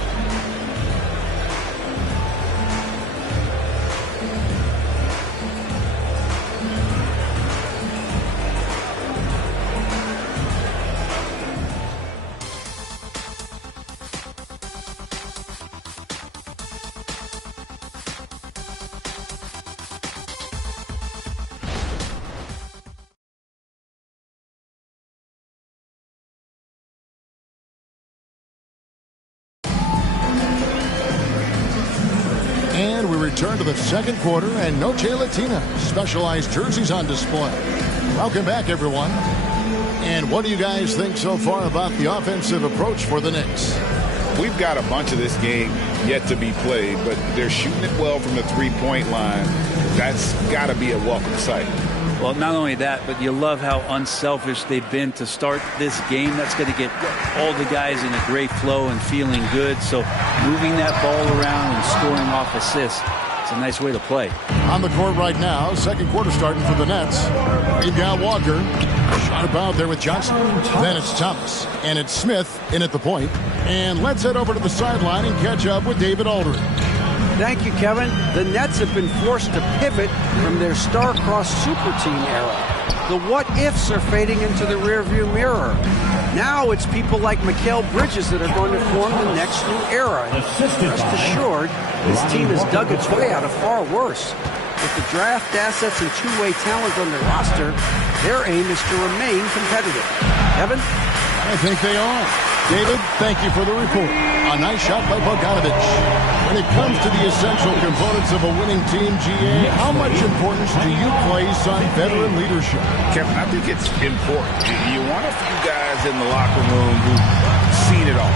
And we return to the second quarter, and Noche Latina specialized jerseys on display. Welcome back, everyone. And what do you guys think so far about the offensive approach for the Knicks? We've got a bunch of this game yet to be played, but they're shooting it well from the three-point line. That's got to be a welcome sight. Well, not only that, but you love how unselfish they've been to start this game. That's going to get all the guys in a great flow and feeling good. So moving that ball around and scoring off assists, it's a nice way to play. On the court right now, second quarter starting for the Nets. We've got Walker. Sharp out there with Johnson. Then it's Thomas. And it's Smith in at the point. And let's head over to the sideline and catch up with David Aldridge. Thank you, Kevin. The Nets have been forced to pivot from their star-crossed super team era. The what-ifs are fading into the rearview mirror. Now it's people like Mikal Bridges that are going to form the next new era. And rest assured, this team has dug its way out of far worse. With the draft assets and two-way talent on their roster, their aim is to remain competitive. Kevin? I think they are. David, thank you for the report. A nice shot by Bogdanovich. When it comes to the essential components of a winning team, GA, how much importance do you place on veteran leadership? Kevin, I think it's important. You want a few guys in the locker room who've seen it all.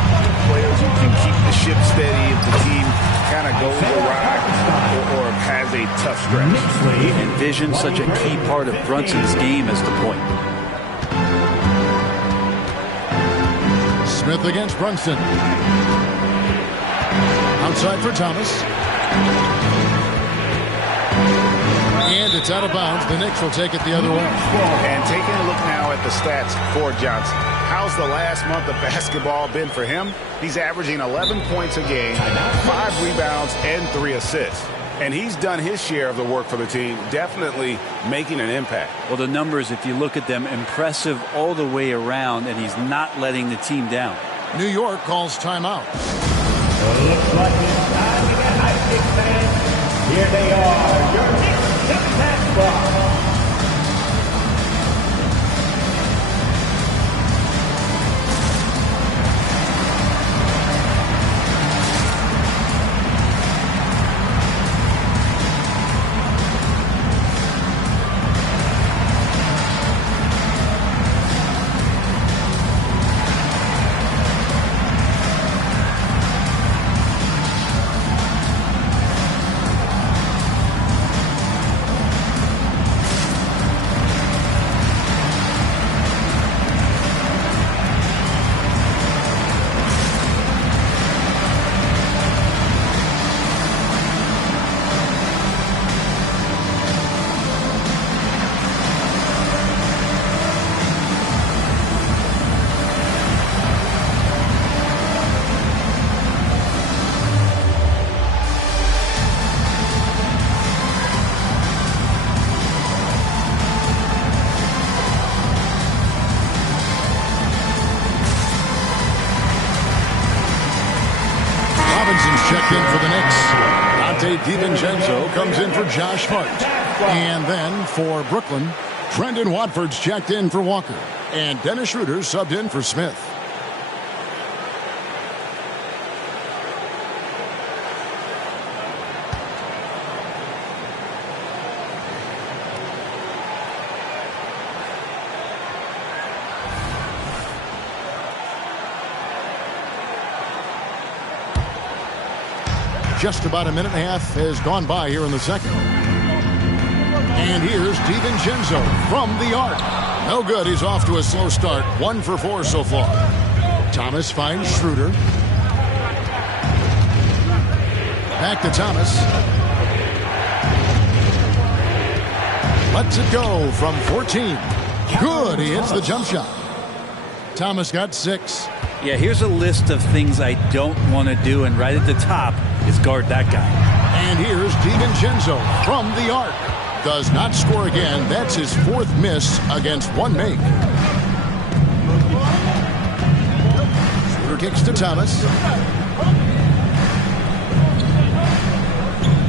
Players who can keep the ship steady if the team kind of goes awry or has a tough stretch. Envision such a key part of Brunson's game as the point. Smith against Brunson. Outside for Thomas. And it's out of bounds. The Knicks will take it the other way. And taking a look now at the stats for Johnson. How's the last month of basketball been for him? He's averaging 11 points a game, 5 rebounds, and 3 assists. And he's done his share of the work for the team, definitely making an impact. Well, the numbers, if you look at them, impressive all the way around, and he's not letting the team down. New York calls timeout. Looks like it's time to get hyped, Knicks fans. Here they are, your Knicks Tic-Tac Squad. Checked in for the Knicks. Donte DiVincenzo comes in for Josh Hart. And then for Brooklyn, Trendon Watford's checked in for Walker. And Dennis Schroeder subbed in for Smith. just about a minute and a half has gone by here in the second. And here's DiVincenzo from the arc. No good. He's off to a slow start. 1 for 4 so far. Thomas finds Schroeder. Back to Thomas. Lets it go from 14. Good. He hits the jump shot. Thomas got 6. Yeah, here's a list of things I don't want to do, and right at the top is guard that guy. And here's DiVincenzo from the arc. Does not score again. That's his 4th miss against 1 make. Schroeder kicks to Thomas.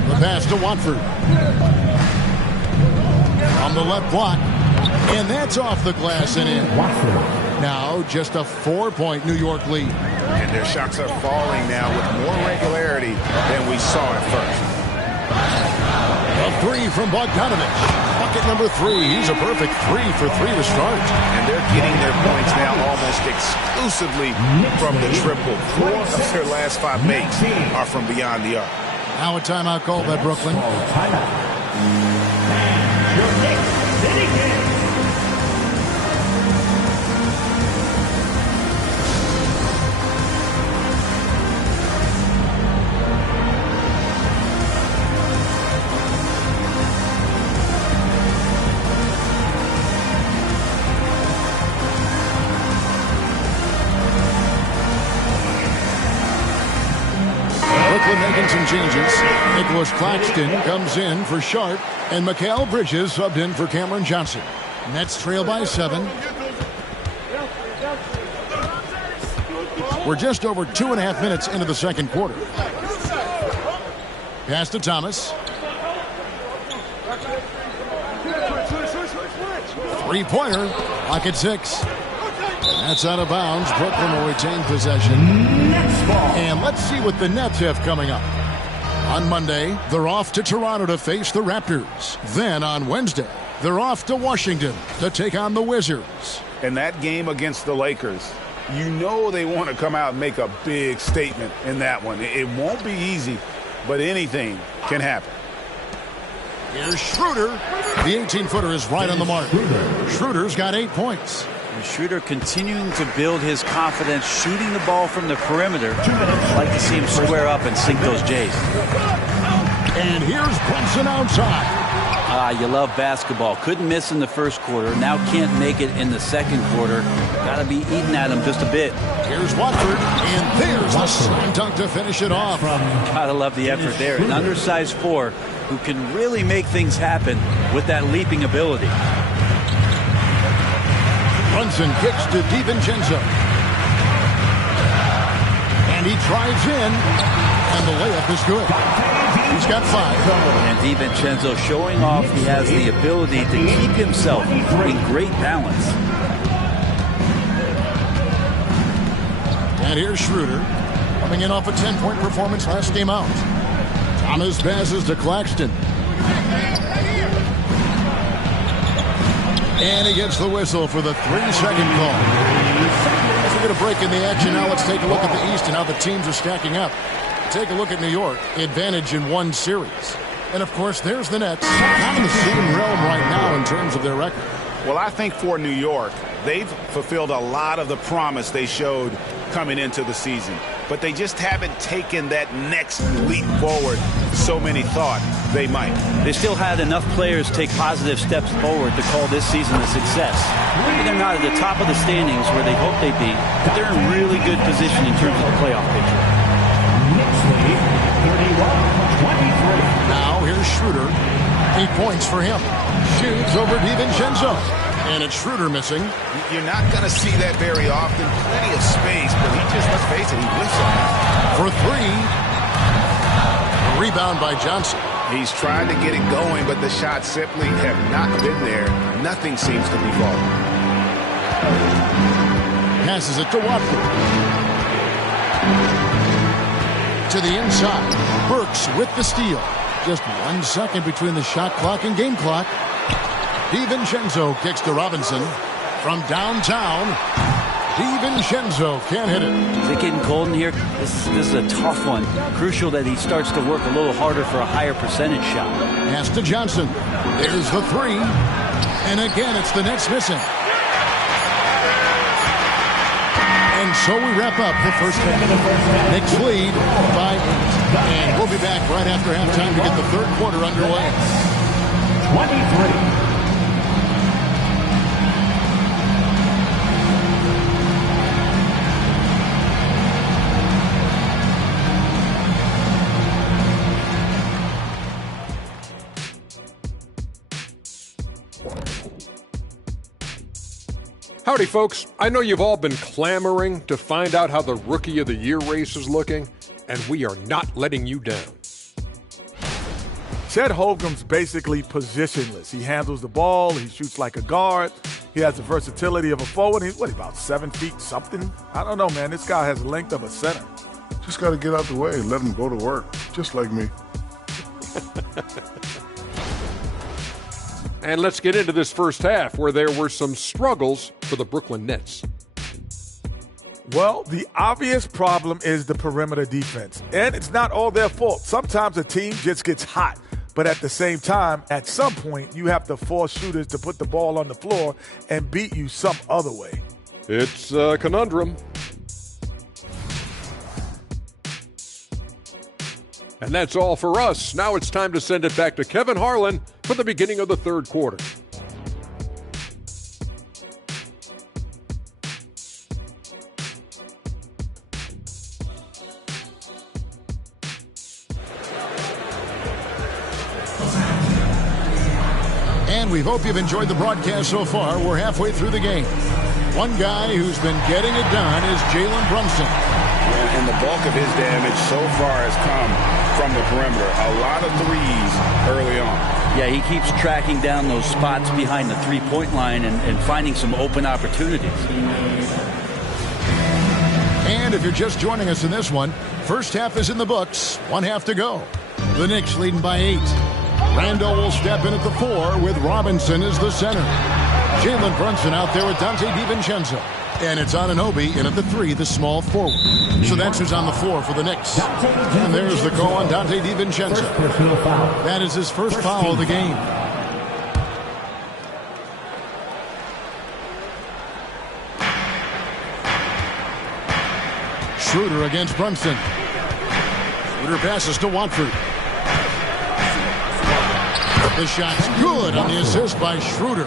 The pass to Watford. From the left block. And that's off the glass and in. Now just a 4-point New York lead. And their shots are falling now with more regularity than we saw at first. A 3 from Bogdanovich. Bucket number 3. He's a perfect 3 for 3 to start. And they're getting their points now almost exclusively from the triple. 4 of their last 5 makes are from beyond the arc. Now a timeout called by Brooklyn. Making some changes. Nicholas Claxton comes in for Sharp, and Mikal Bridges subbed in for Cameron Johnson. Nets trail by 7. We're just over 2.5 minutes into the second quarter. Pass to Thomas. 3-pointer. Lock at 6. That's out of bounds. Brooklyn will retain possession. And let's see what the Nets have coming up. On Monday, they're off to Toronto to face the Raptors. Then on Wednesday, they're off to Washington to take on the Wizards. And that game against the Lakers, you know they want to come out and make a big statement in that one. It won't be easy, but anything can happen. Here's Schroeder. The 18-footer is right on the mark. Schroeder's got 8 points. And Schroeder continuing to build his confidence, shooting the ball from the perimeter. I'd like to see him square up and sink those J's. And here's Brunson outside. You love basketball. Couldn't miss in the first quarter. Now can't make it in the second quarter. Got to be eating at him just a bit. Here's Watford, and there's the slam dunk to finish it off. Gotta love the effort there. An undersized 4 who can really make things happen with that leaping ability. Brunson kicks to DiVincenzo. And he drives in, and the layup is good. He's got 5. And DiVincenzo showing off he has the ability to keep himself in great balance. And here's Schroeder, coming in off a 10-point performance last game out. Thomas passes to Claxton. And he gets the whistle for the 3-second call. As we get a break in the action now, let's take a look at the East and how the teams are stacking up. Take a look at New York, advantage in 1 series. And, of course, there's the Nets, not in the same realm right now in terms of their record. Well, I think for New York, they've fulfilled a lot of the promise they showed coming into the season. But they just haven't taken that next leap forward so many thought they might. They still had enough players take positive steps forward to call this season a success. Maybe they're not at the top of the standings where they hope they'd be, but they're in really good position in terms of the playoff picture. Now here's Schroeder. 8 points for him. Shoots over DiVincenzo. And it's Schroeder missing. You're not going to see that very often. Plenty of space, but he just, let's face it, he whiffs on it. For 3. A rebound by Johnson. He's tried to get it going, but the shots simply have not been there. Nothing seems to be falling. Passes it to Watford. To the inside. Burks with the steal. Just 1 second between the shot clock and game clock. DiVincenzo kicks to Robinson from downtown. DiVincenzo can't hit it. Is it getting cold in here? This is a tough one. Crucial that he starts to work a little harder for a higher percentage shot. Pass to Johnson. There's the three. And again, it's the Nets missing. And so we wrap up the first half. Knicks lead by 8. And we'll be back right after halftime to get the third quarter underway. 23. Howdy, folks. I know you've all been clamoring to find out how the Rookie of the Year race is looking, and we are not letting you down. Chet Holmgren's basically positionless. He handles the ball. He shoots like a guard. He has the versatility of a forward. He's, about 7 feet something? I don't know, man. This guy has the length of a center. Just got to get out the way and let him go to work, just like me. And let's get into this first half where there were some struggles for the Brooklyn Nets. Well, the obvious problem is the perimeter defense. And it's not all their fault. Sometimes a team just gets hot. But at the same time, at some point, you have to force shooters to put the ball on the floor and beat you some other way. It's a conundrum. And that's all for us. Now it's time to send it back to Kevin Harlan for the beginning of the third quarter. And we hope you've enjoyed the broadcast so far. We're halfway through the game. One guy who's been getting it done is Jalen Brunson. And the bulk of his damage so far has come from the perimeter. A lot of threes early on. Yeah, he keeps tracking down those spots behind the three-point line and finding some open opportunities. And if you're just joining us in this one, first half is in the books. 1 half to go. The Knicks leading by 8. Randall will step in at the 4 with Robinson as the center. Jalen Brunson out there with Dante DiVincenzo. And it's Anunoby in at the 3, the small forward. So that's who's on the floor for the Knicks. And there's the call on Dante DiVincenzo. That is his first foul of the game. Schroeder against Brunson. Schroeder passes to Watford. The shot's good on the assist by Schroeder.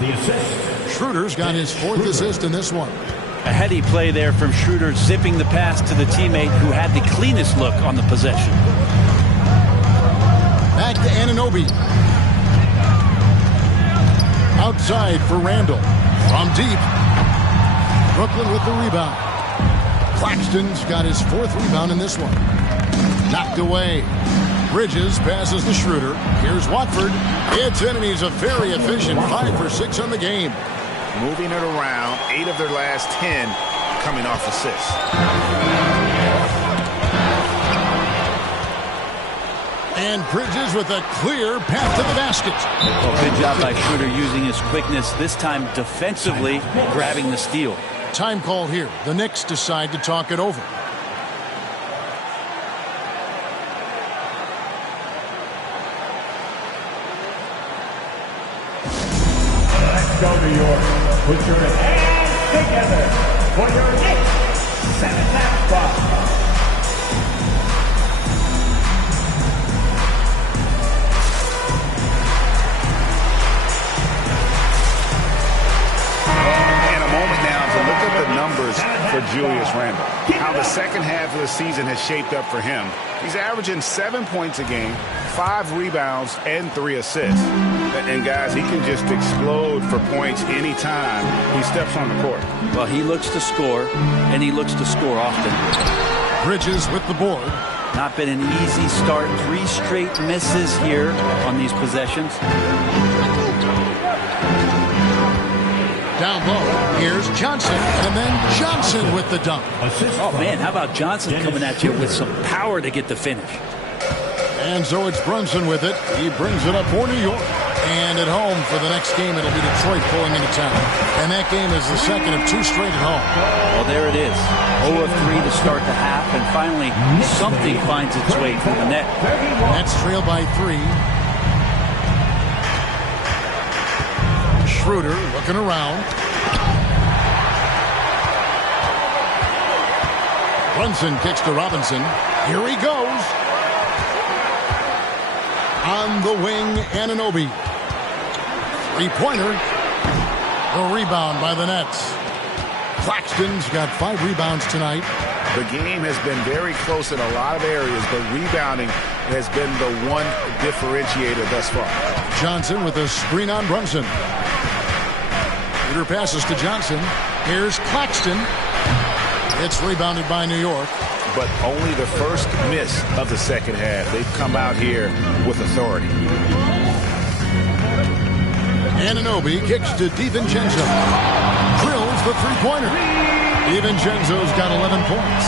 Schroeder's got his 4th assist in this one. A heady play there from Schroeder, zipping the pass to the teammate who had the cleanest look on the possession. Back to Anunoby. Outside for Randall. From deep. Brooklyn with the rebound. Claxton's got his 4th rebound in this one. Knocked away. Bridges passes to Schroeder. Here's Watford. It's in, and he's a very efficient 5 for 6 on the game. Moving it around, 8 of their last 10 coming off assists. And Bridges with a clear path to the basket. Oh, good job by Schroeder using his quickness, this time defensively grabbing the steal. Time call here. The Knicks decide to talk it over. Let's go, New York. Put your hands together for your Knicks 7th half spot. And a moment now to look at the numbers for Julius Randle. How the second half of the season has shaped up for him. He's averaging 7 points a game, 5 rebounds, and 3 assists. And guys, he can just explode for points anytime he steps on the court. Well, he looks to score, and he looks to score often. Bridges with the board. Not been an easy start. 3 straight misses here on these possessions. Down low. Here's Johnson, and then Johnson with the dunk. Oh, man, how about Johnson coming at you with some power to get the finish? And so it's Brunson with it. He brings it up for New York. And at home for the next game, it'll be Detroit pulling into town. And that game is the second of 2 straight at home. Well, there it is. 0 of 3 to start the half, and finally something finds its way through the net. Nets trail by 3. Schroeder looking around. Brunson kicks to Robinson. Here he goes. On the wing, Anunoby. 3-pointer. A rebound by the Nets. Claxton's got 5 rebounds tonight. The game has been very close in a lot of areas, but rebounding has been the one differentiator thus far. Johnson with a screen on Brunson. Peter passes to Johnson. Here's Claxton. It's rebounded by New York. But only the first miss of the second half. They've come out here with authority. Anunoby kicks to DiVincenzo. Drills the 3-pointer. DiVincenzo's got 11 points.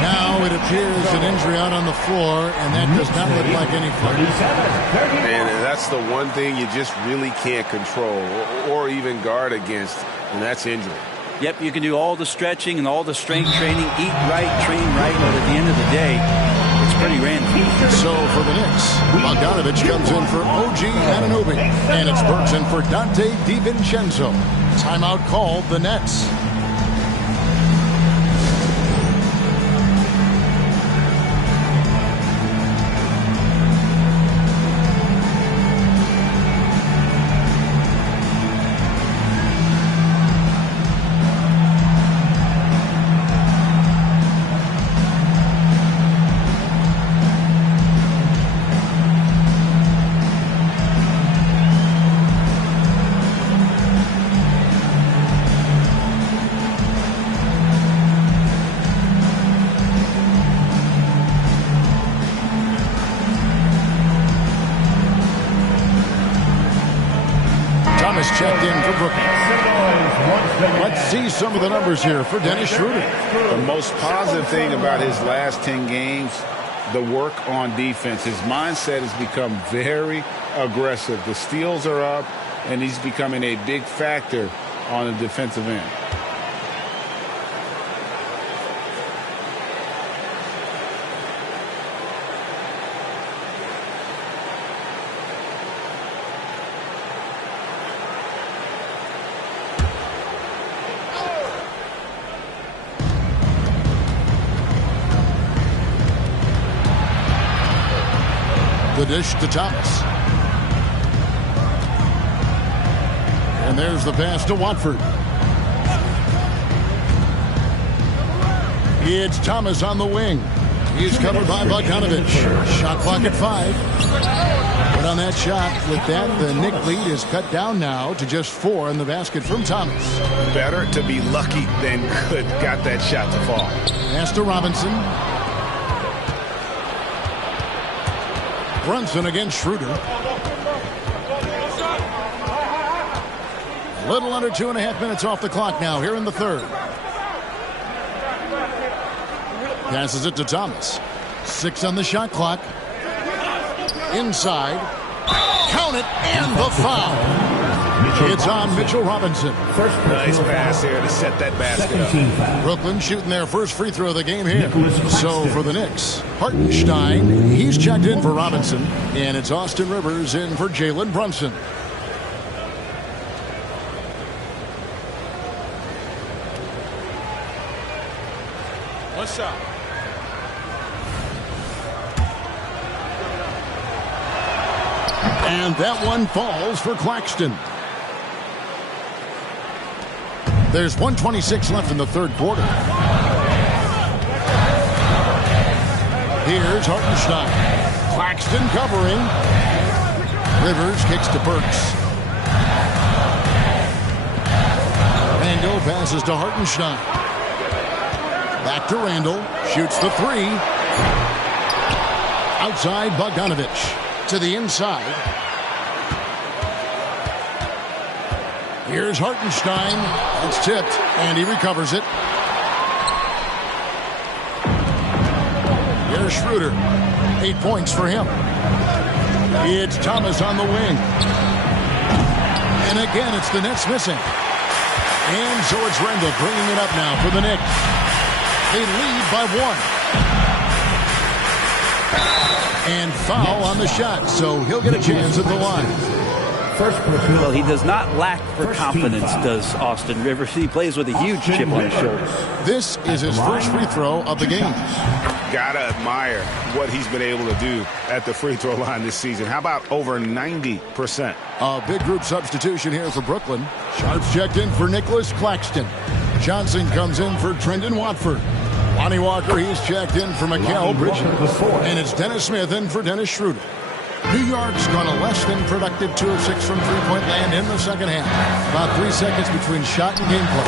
Now it appears an injury out on the floor, and that does not look like any fun. And that's the one thing you just really can't control or even guard against, and that's injury. Yep, you can do all the stretching and all the strength training, eat right, train right, but at the end of the day, it's pretty random. So for the Knicks, Bogdanovich comes in for OG Anunoby, and it's Bergson for Dante DiVincenzo. Timeout called the Nets. Checked in for Brooklyn. Let's see some of the numbers here for Dennis Schroeder. The most positive thing about his last 10 games, the work on defense. His mindset has become very aggressive. The steals are up, and he's becoming a big factor on the defensive end. The dish to Thomas. And there's the pass to Watford. It's Thomas on the wing. He's covered by Bogdanovich. Shot clock at 5. But on that shot, with that, the Knick lead is cut down now to just 4 in the basket from Thomas. Better to be lucky than good. Got that shot to fall. Pass to Robinson. Brunson against Schroeder. A little under 2.5 minutes off the clock now here in the third. Passes it to Thomas. 6 on the shot clock. Inside. Count it, and the foul. It's on Mitchell Robinson. Nice pass here to set that basket up. Brooklyn shooting their first free throw of the game here. So for the Knicks, Hartenstein, he's checked in for Robinson. And it's Austin Rivers in for Jalen Brunson. One shot. And that one falls for Claxton. There's 1:26 left in the third quarter. Here's Hartenstein. Claxton covering. Rivers kicks to Burks. Randall passes to Hartenstein. Back to Randall. Shoots the 3. Outside Bogdanovich. To the inside. Here's Hartenstein. It's tipped, and he recovers it. Here's Schroeder. 8 points for him. It's Thomas on the wing. And again, it's the Nets missing. And so it's Randall bringing it up now for the Knicks. They lead by 1. And foul on the shot, so he'll get a chance at the line. Well, he does not lack for confidence, does Austin Rivers. He plays with a huge chip on his shoulders. This is his first free throw of the game. Gotta admire what he's been able to do at the free throw line this season. How about over 90%? A big group substitution here for Brooklyn. Sharp's checked in for Nicholas Claxton. Johnson comes in for Trendon Watford. Lonnie Walker, he's checked in for Mikal Bridges. And it's Dennis Smith in for Dennis Schroeder. New York's gone a less than productive 2 of 6 from three-point land in the second half. About 3 seconds between shot and gameplay.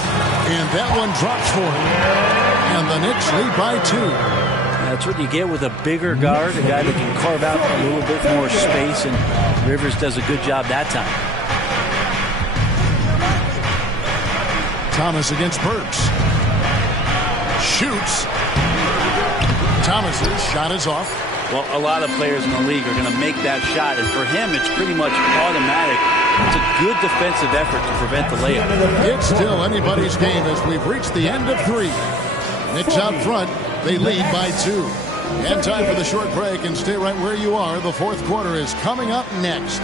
And that one drops for him. And the Knicks lead by 2. That's what you get with a bigger guard, a guy that can carve out a little bit more space, and Rivers does a good job that time. Thomas against Burks. Shoots. Thomas's shot is off. Well, a lot of players in the league are going to make that shot, and for him, it's pretty much automatic. It's a good defensive effort to prevent the layup. It's still anybody's game as we've reached the end of 3. Knicks out front. They lead by 2. And time for the short break, and stay right where you are. The fourth quarter is coming up next.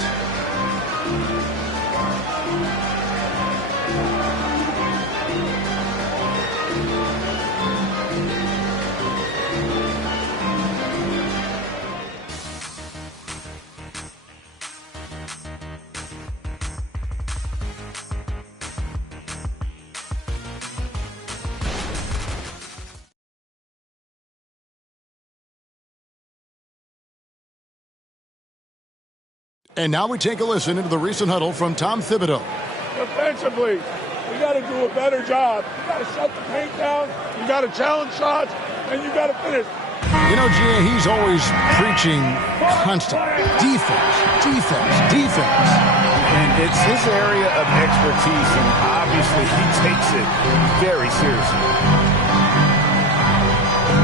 And now we take a listen into the recent huddle from Tom Thibodeau. Defensively, we got to do a better job. You got to shut the paint down, you got to challenge shots, and you got to finish. You know, Gia, he's always preaching constant defense, defense, defense. And it's his area of expertise, and obviously he takes it very seriously.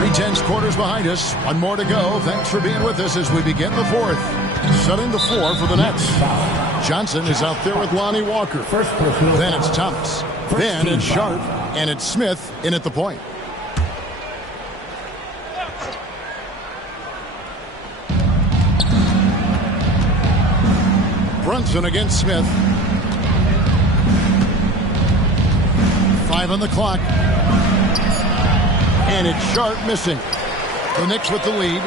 3/10 quarters behind us. One more to go. Thanks for being with us as we begin the fourth. Setting the floor for the Nets. Johnson is out there with Lonnie Walker. Then it's Thomas. Then it's Sharp. And it's Smith in at the point. Brunson against Smith. 5 on the clock. And it's Sharp missing. The Knicks with the lead.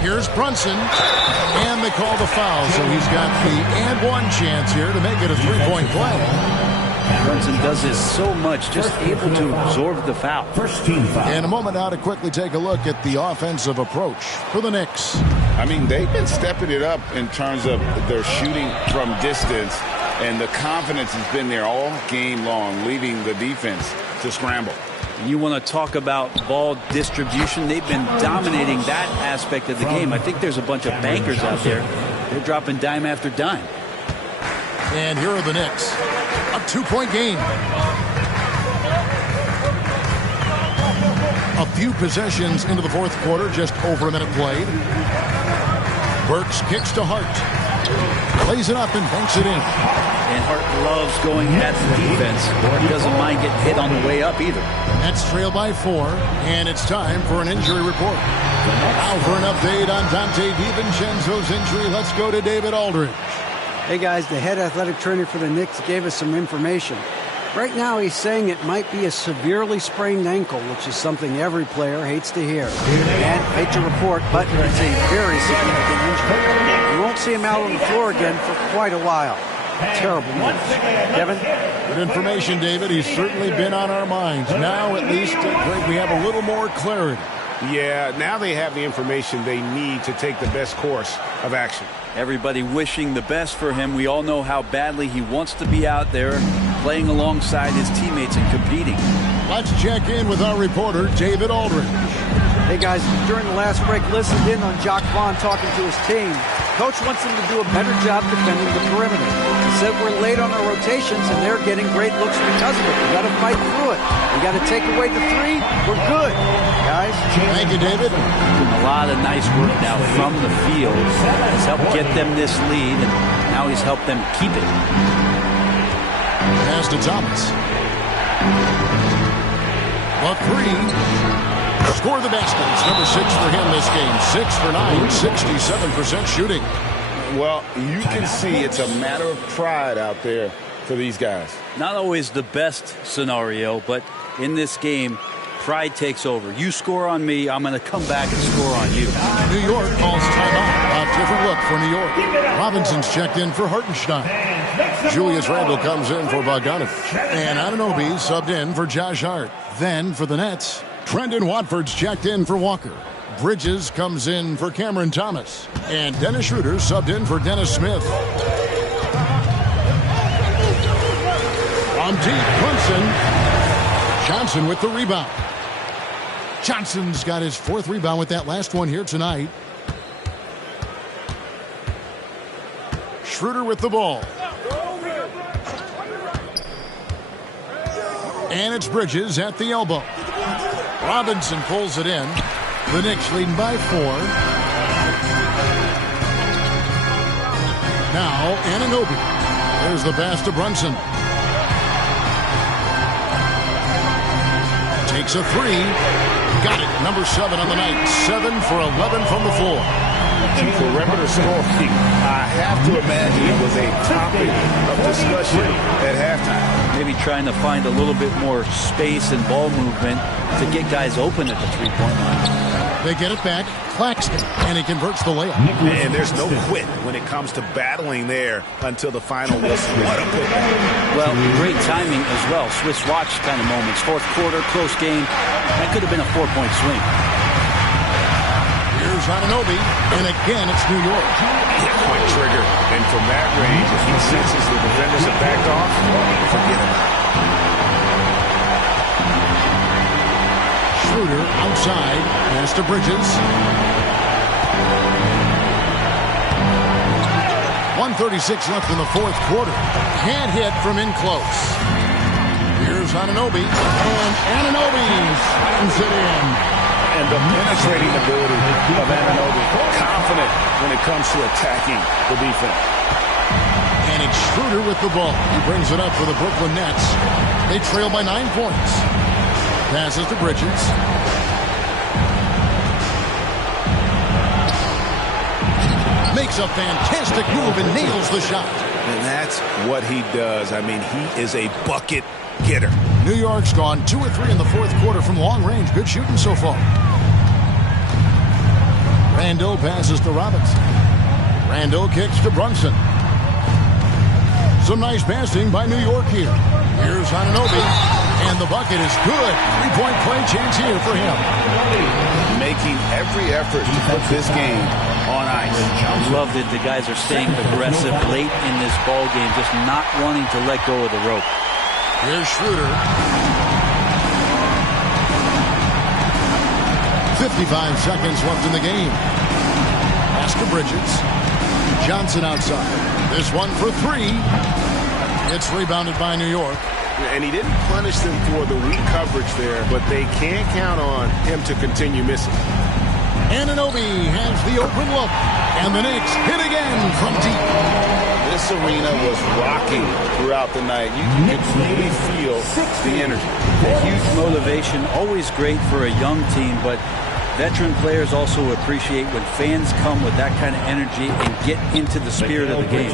Here's Brunson, and they call the foul, so he's got the and one chance here to make it a three-point play. Brunson does this so much, just able to absorb the foul. First team foul. And a moment now to quickly take a look at the offensive approach for the Knicks. I mean, they've been stepping it up in terms of their shooting from distance, and the confidence has been there all game long, leaving the defense to scramble. You want to talk about ball distribution. They've been dominating that aspect of the game. I think there's a bunch of bankers out there. They're dropping dime after dime. And here are the Knicks. A 2-point game. A few possessions into the fourth quarter, just over a minute played. Burks kicks to Hart. Plays it up and banks it in. And Hart loves going at the defense. He doesn't mind getting hit on the way up either. Nets trail by 4, and it's time for an injury report. Now for an update on Dante DiVincenzo's injury, let's go to David Aldridge. Hey guys, the head athletic trainer for the Knicks gave us some information. Right now he's saying it might be a severely sprained ankle, which is something every player hates to hear. And hate to report, but it's a very significant injury. You won't see him out on the floor again for quite a while. Terrible news. Kevin? Good information, David. He's certainly been on our minds. Now, at least, Greg, we have a little more clarity. Yeah, now they have the information they need to take the best course of action. Everybody wishing the best for him. We all know how badly he wants to be out there playing alongside his teammates and competing. Let's check in with our reporter, David Aldridge. Hey guys, during the last break, listened in on Jacques Vaughn talking to his team. Coach wants them to do a better job defending the perimeter. He said we're late on our rotations, and they're getting great looks because of it. We got to fight through it. We got to take away the three. We're good, guys. Thank you, David. Doing a lot of nice work now from the field. He's helped get them this lead, and now he's helped them keep it. Pass to Thomas. A three. Score the basket. It's number 6 for him this game. 6 for 9, 67% shooting. Well, you can see it's a matter of pride out there for these guys. Not always the best scenario, but in this game, pride takes over. You score on me, I'm going to come back and score on you. New York calls timeout. A different look for New York. Robinson's checked in for Hartenstein. Julius Randle comes in for Bogdanovich. And Anunoby subbed in for Josh Hart. Then for the Nets, Trendon Watford's checked in for Walker. Bridges comes in for Cameron Thomas. And Dennis Schroeder subbed in for Dennis Smith. On deep, Brunson. Johnson with the rebound. Johnson's got his 4th rebound with that last one here tonight. Schroeder with the ball. And it's Bridges at the elbow. Robinson pulls it in. The Knicks leading by 4. Now Anunoby. There's the pass to Brunson. Takes a 3. Got it. Number 7 on the night. 7 for 11 from the floor. Perimeter scoring, I have to imagine it was a topic of discussion at halftime. Maybe trying to find a little bit more space and ball movement to get guys open at the three-point line. They get it back. Claxton, and he converts the layup. And there's no quit when it comes to battling there until the final whistle. What a putback. Well, great timing as well. Swiss watch kind of moments. 4th quarter, close game. That could have been a 4-point swing. Here's Anunoby, and again it's New York. Hit point trigger, and from that range, if he senses the defenders have backed off, forget about it. Schroeder outside, pass to Bridges. 1:36 left in the 4th quarter. Can't hit from in close. Here's Anunoby, and Anunoby slams it in. And the penetrating ability of Anunoby, confident when it comes to attacking the defense. And it's Schroeder with the ball. He brings it up for the Brooklyn Nets. They trail by 9 points. Passes to Bridges. Makes a fantastic move and nails the shot. And that's what he does. I mean, he is a bucket getter. New York's gone 2 of 3 in the 4th quarter from long range. Good shooting so far. Randle passes to Robinson. Randle kicks to Brunson. Some nice passing by New York here. Here's Anunoby, and the bucket is good. 3-point play chance here for him. Making every effort to put this game on ice. I love that the guys are staying aggressive late in this ball game, just not wanting to let go of the rope. Here's Schroeder. 55 seconds left in the game. Pass to Bridges. Johnson outside. This one for 3. It's rebounded by New York. And he didn't punish them for the weak coverage there, but they can't count on him to continue missing. Anunoby has the open look, and the Knicks hit again from deep. This arena was rocking throughout the night. You could really feel the energy. A huge motivation, always great for a young team, but veteran players also appreciate when fans come with that kind of energy and get into the spirit of the game.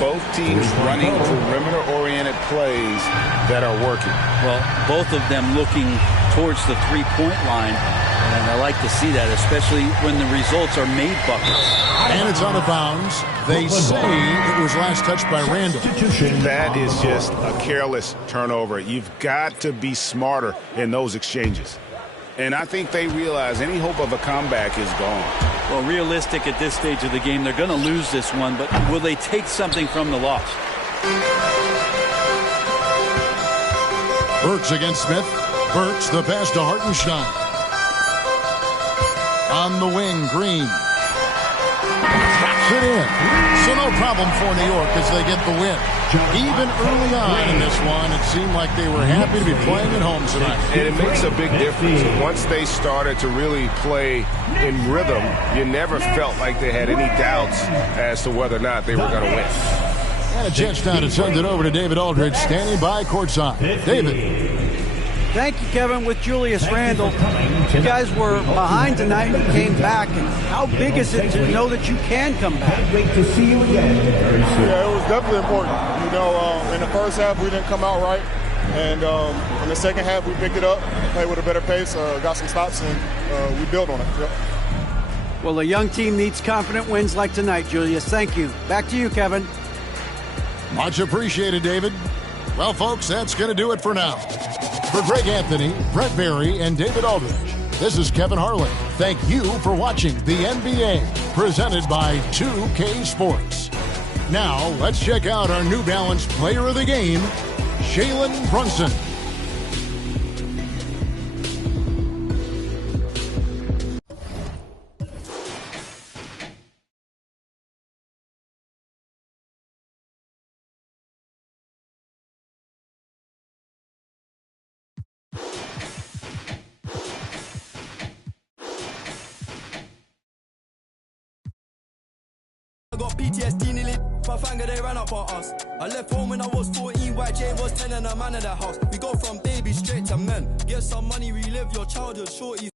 Both teams running perimeter-oriented plays that are working. Well, both of them looking towards the three-point line, and I like to see that, especially when the results are made buckets. And it's out of bounds. They say it was last touched by Randle. That is just a careless turnover. You've got to be smarter in those exchanges. And I think they realize any hope of a comeback is gone. Well, realistic at this stage of the game, they're going to lose this one, but will they take something from the loss? Burks against Smith. Burks, the pass to Hartenstein. On the wing, Green. Drops it in. So no problem for New York as they get the win. Even early on in this one, it seemed like they were happy to be playing at home tonight. And it makes a big difference. Once they started to really play in rhythm, you never felt like they had any doubts as to whether or not they were going to win. And a chance now to send it over to David Aldridge, standing by courtside. David. Thank you, Kevin. With Julius Randle, you guys were behind tonight and came back. And how big is it to know that you can come back? Great to see you again. Yeah, it was definitely important. You know, in the first half, we didn't come out right. And in the second half, we picked it up, played with a better pace, got some stops, and we built on it. Yep. Well, a young team needs confident wins like tonight, Julius. Thank you. Back to you, Kevin. Much appreciated, David. Well, folks, that's going to do it for now. For Greg Anthony, Brett Berry, and David Aldridge, this is Kevin Harlan. Thank you for watching the NBA, presented by 2K Sports. Now, let's check out our New Balance Player of the Game, Jalen Brunson. Got PTSD nearly, my finger they ran up on us. I left home when I was 14, white Jane was 10 and a man in the house. We go from baby straight to men. Get some money, relive your childhood, shorties.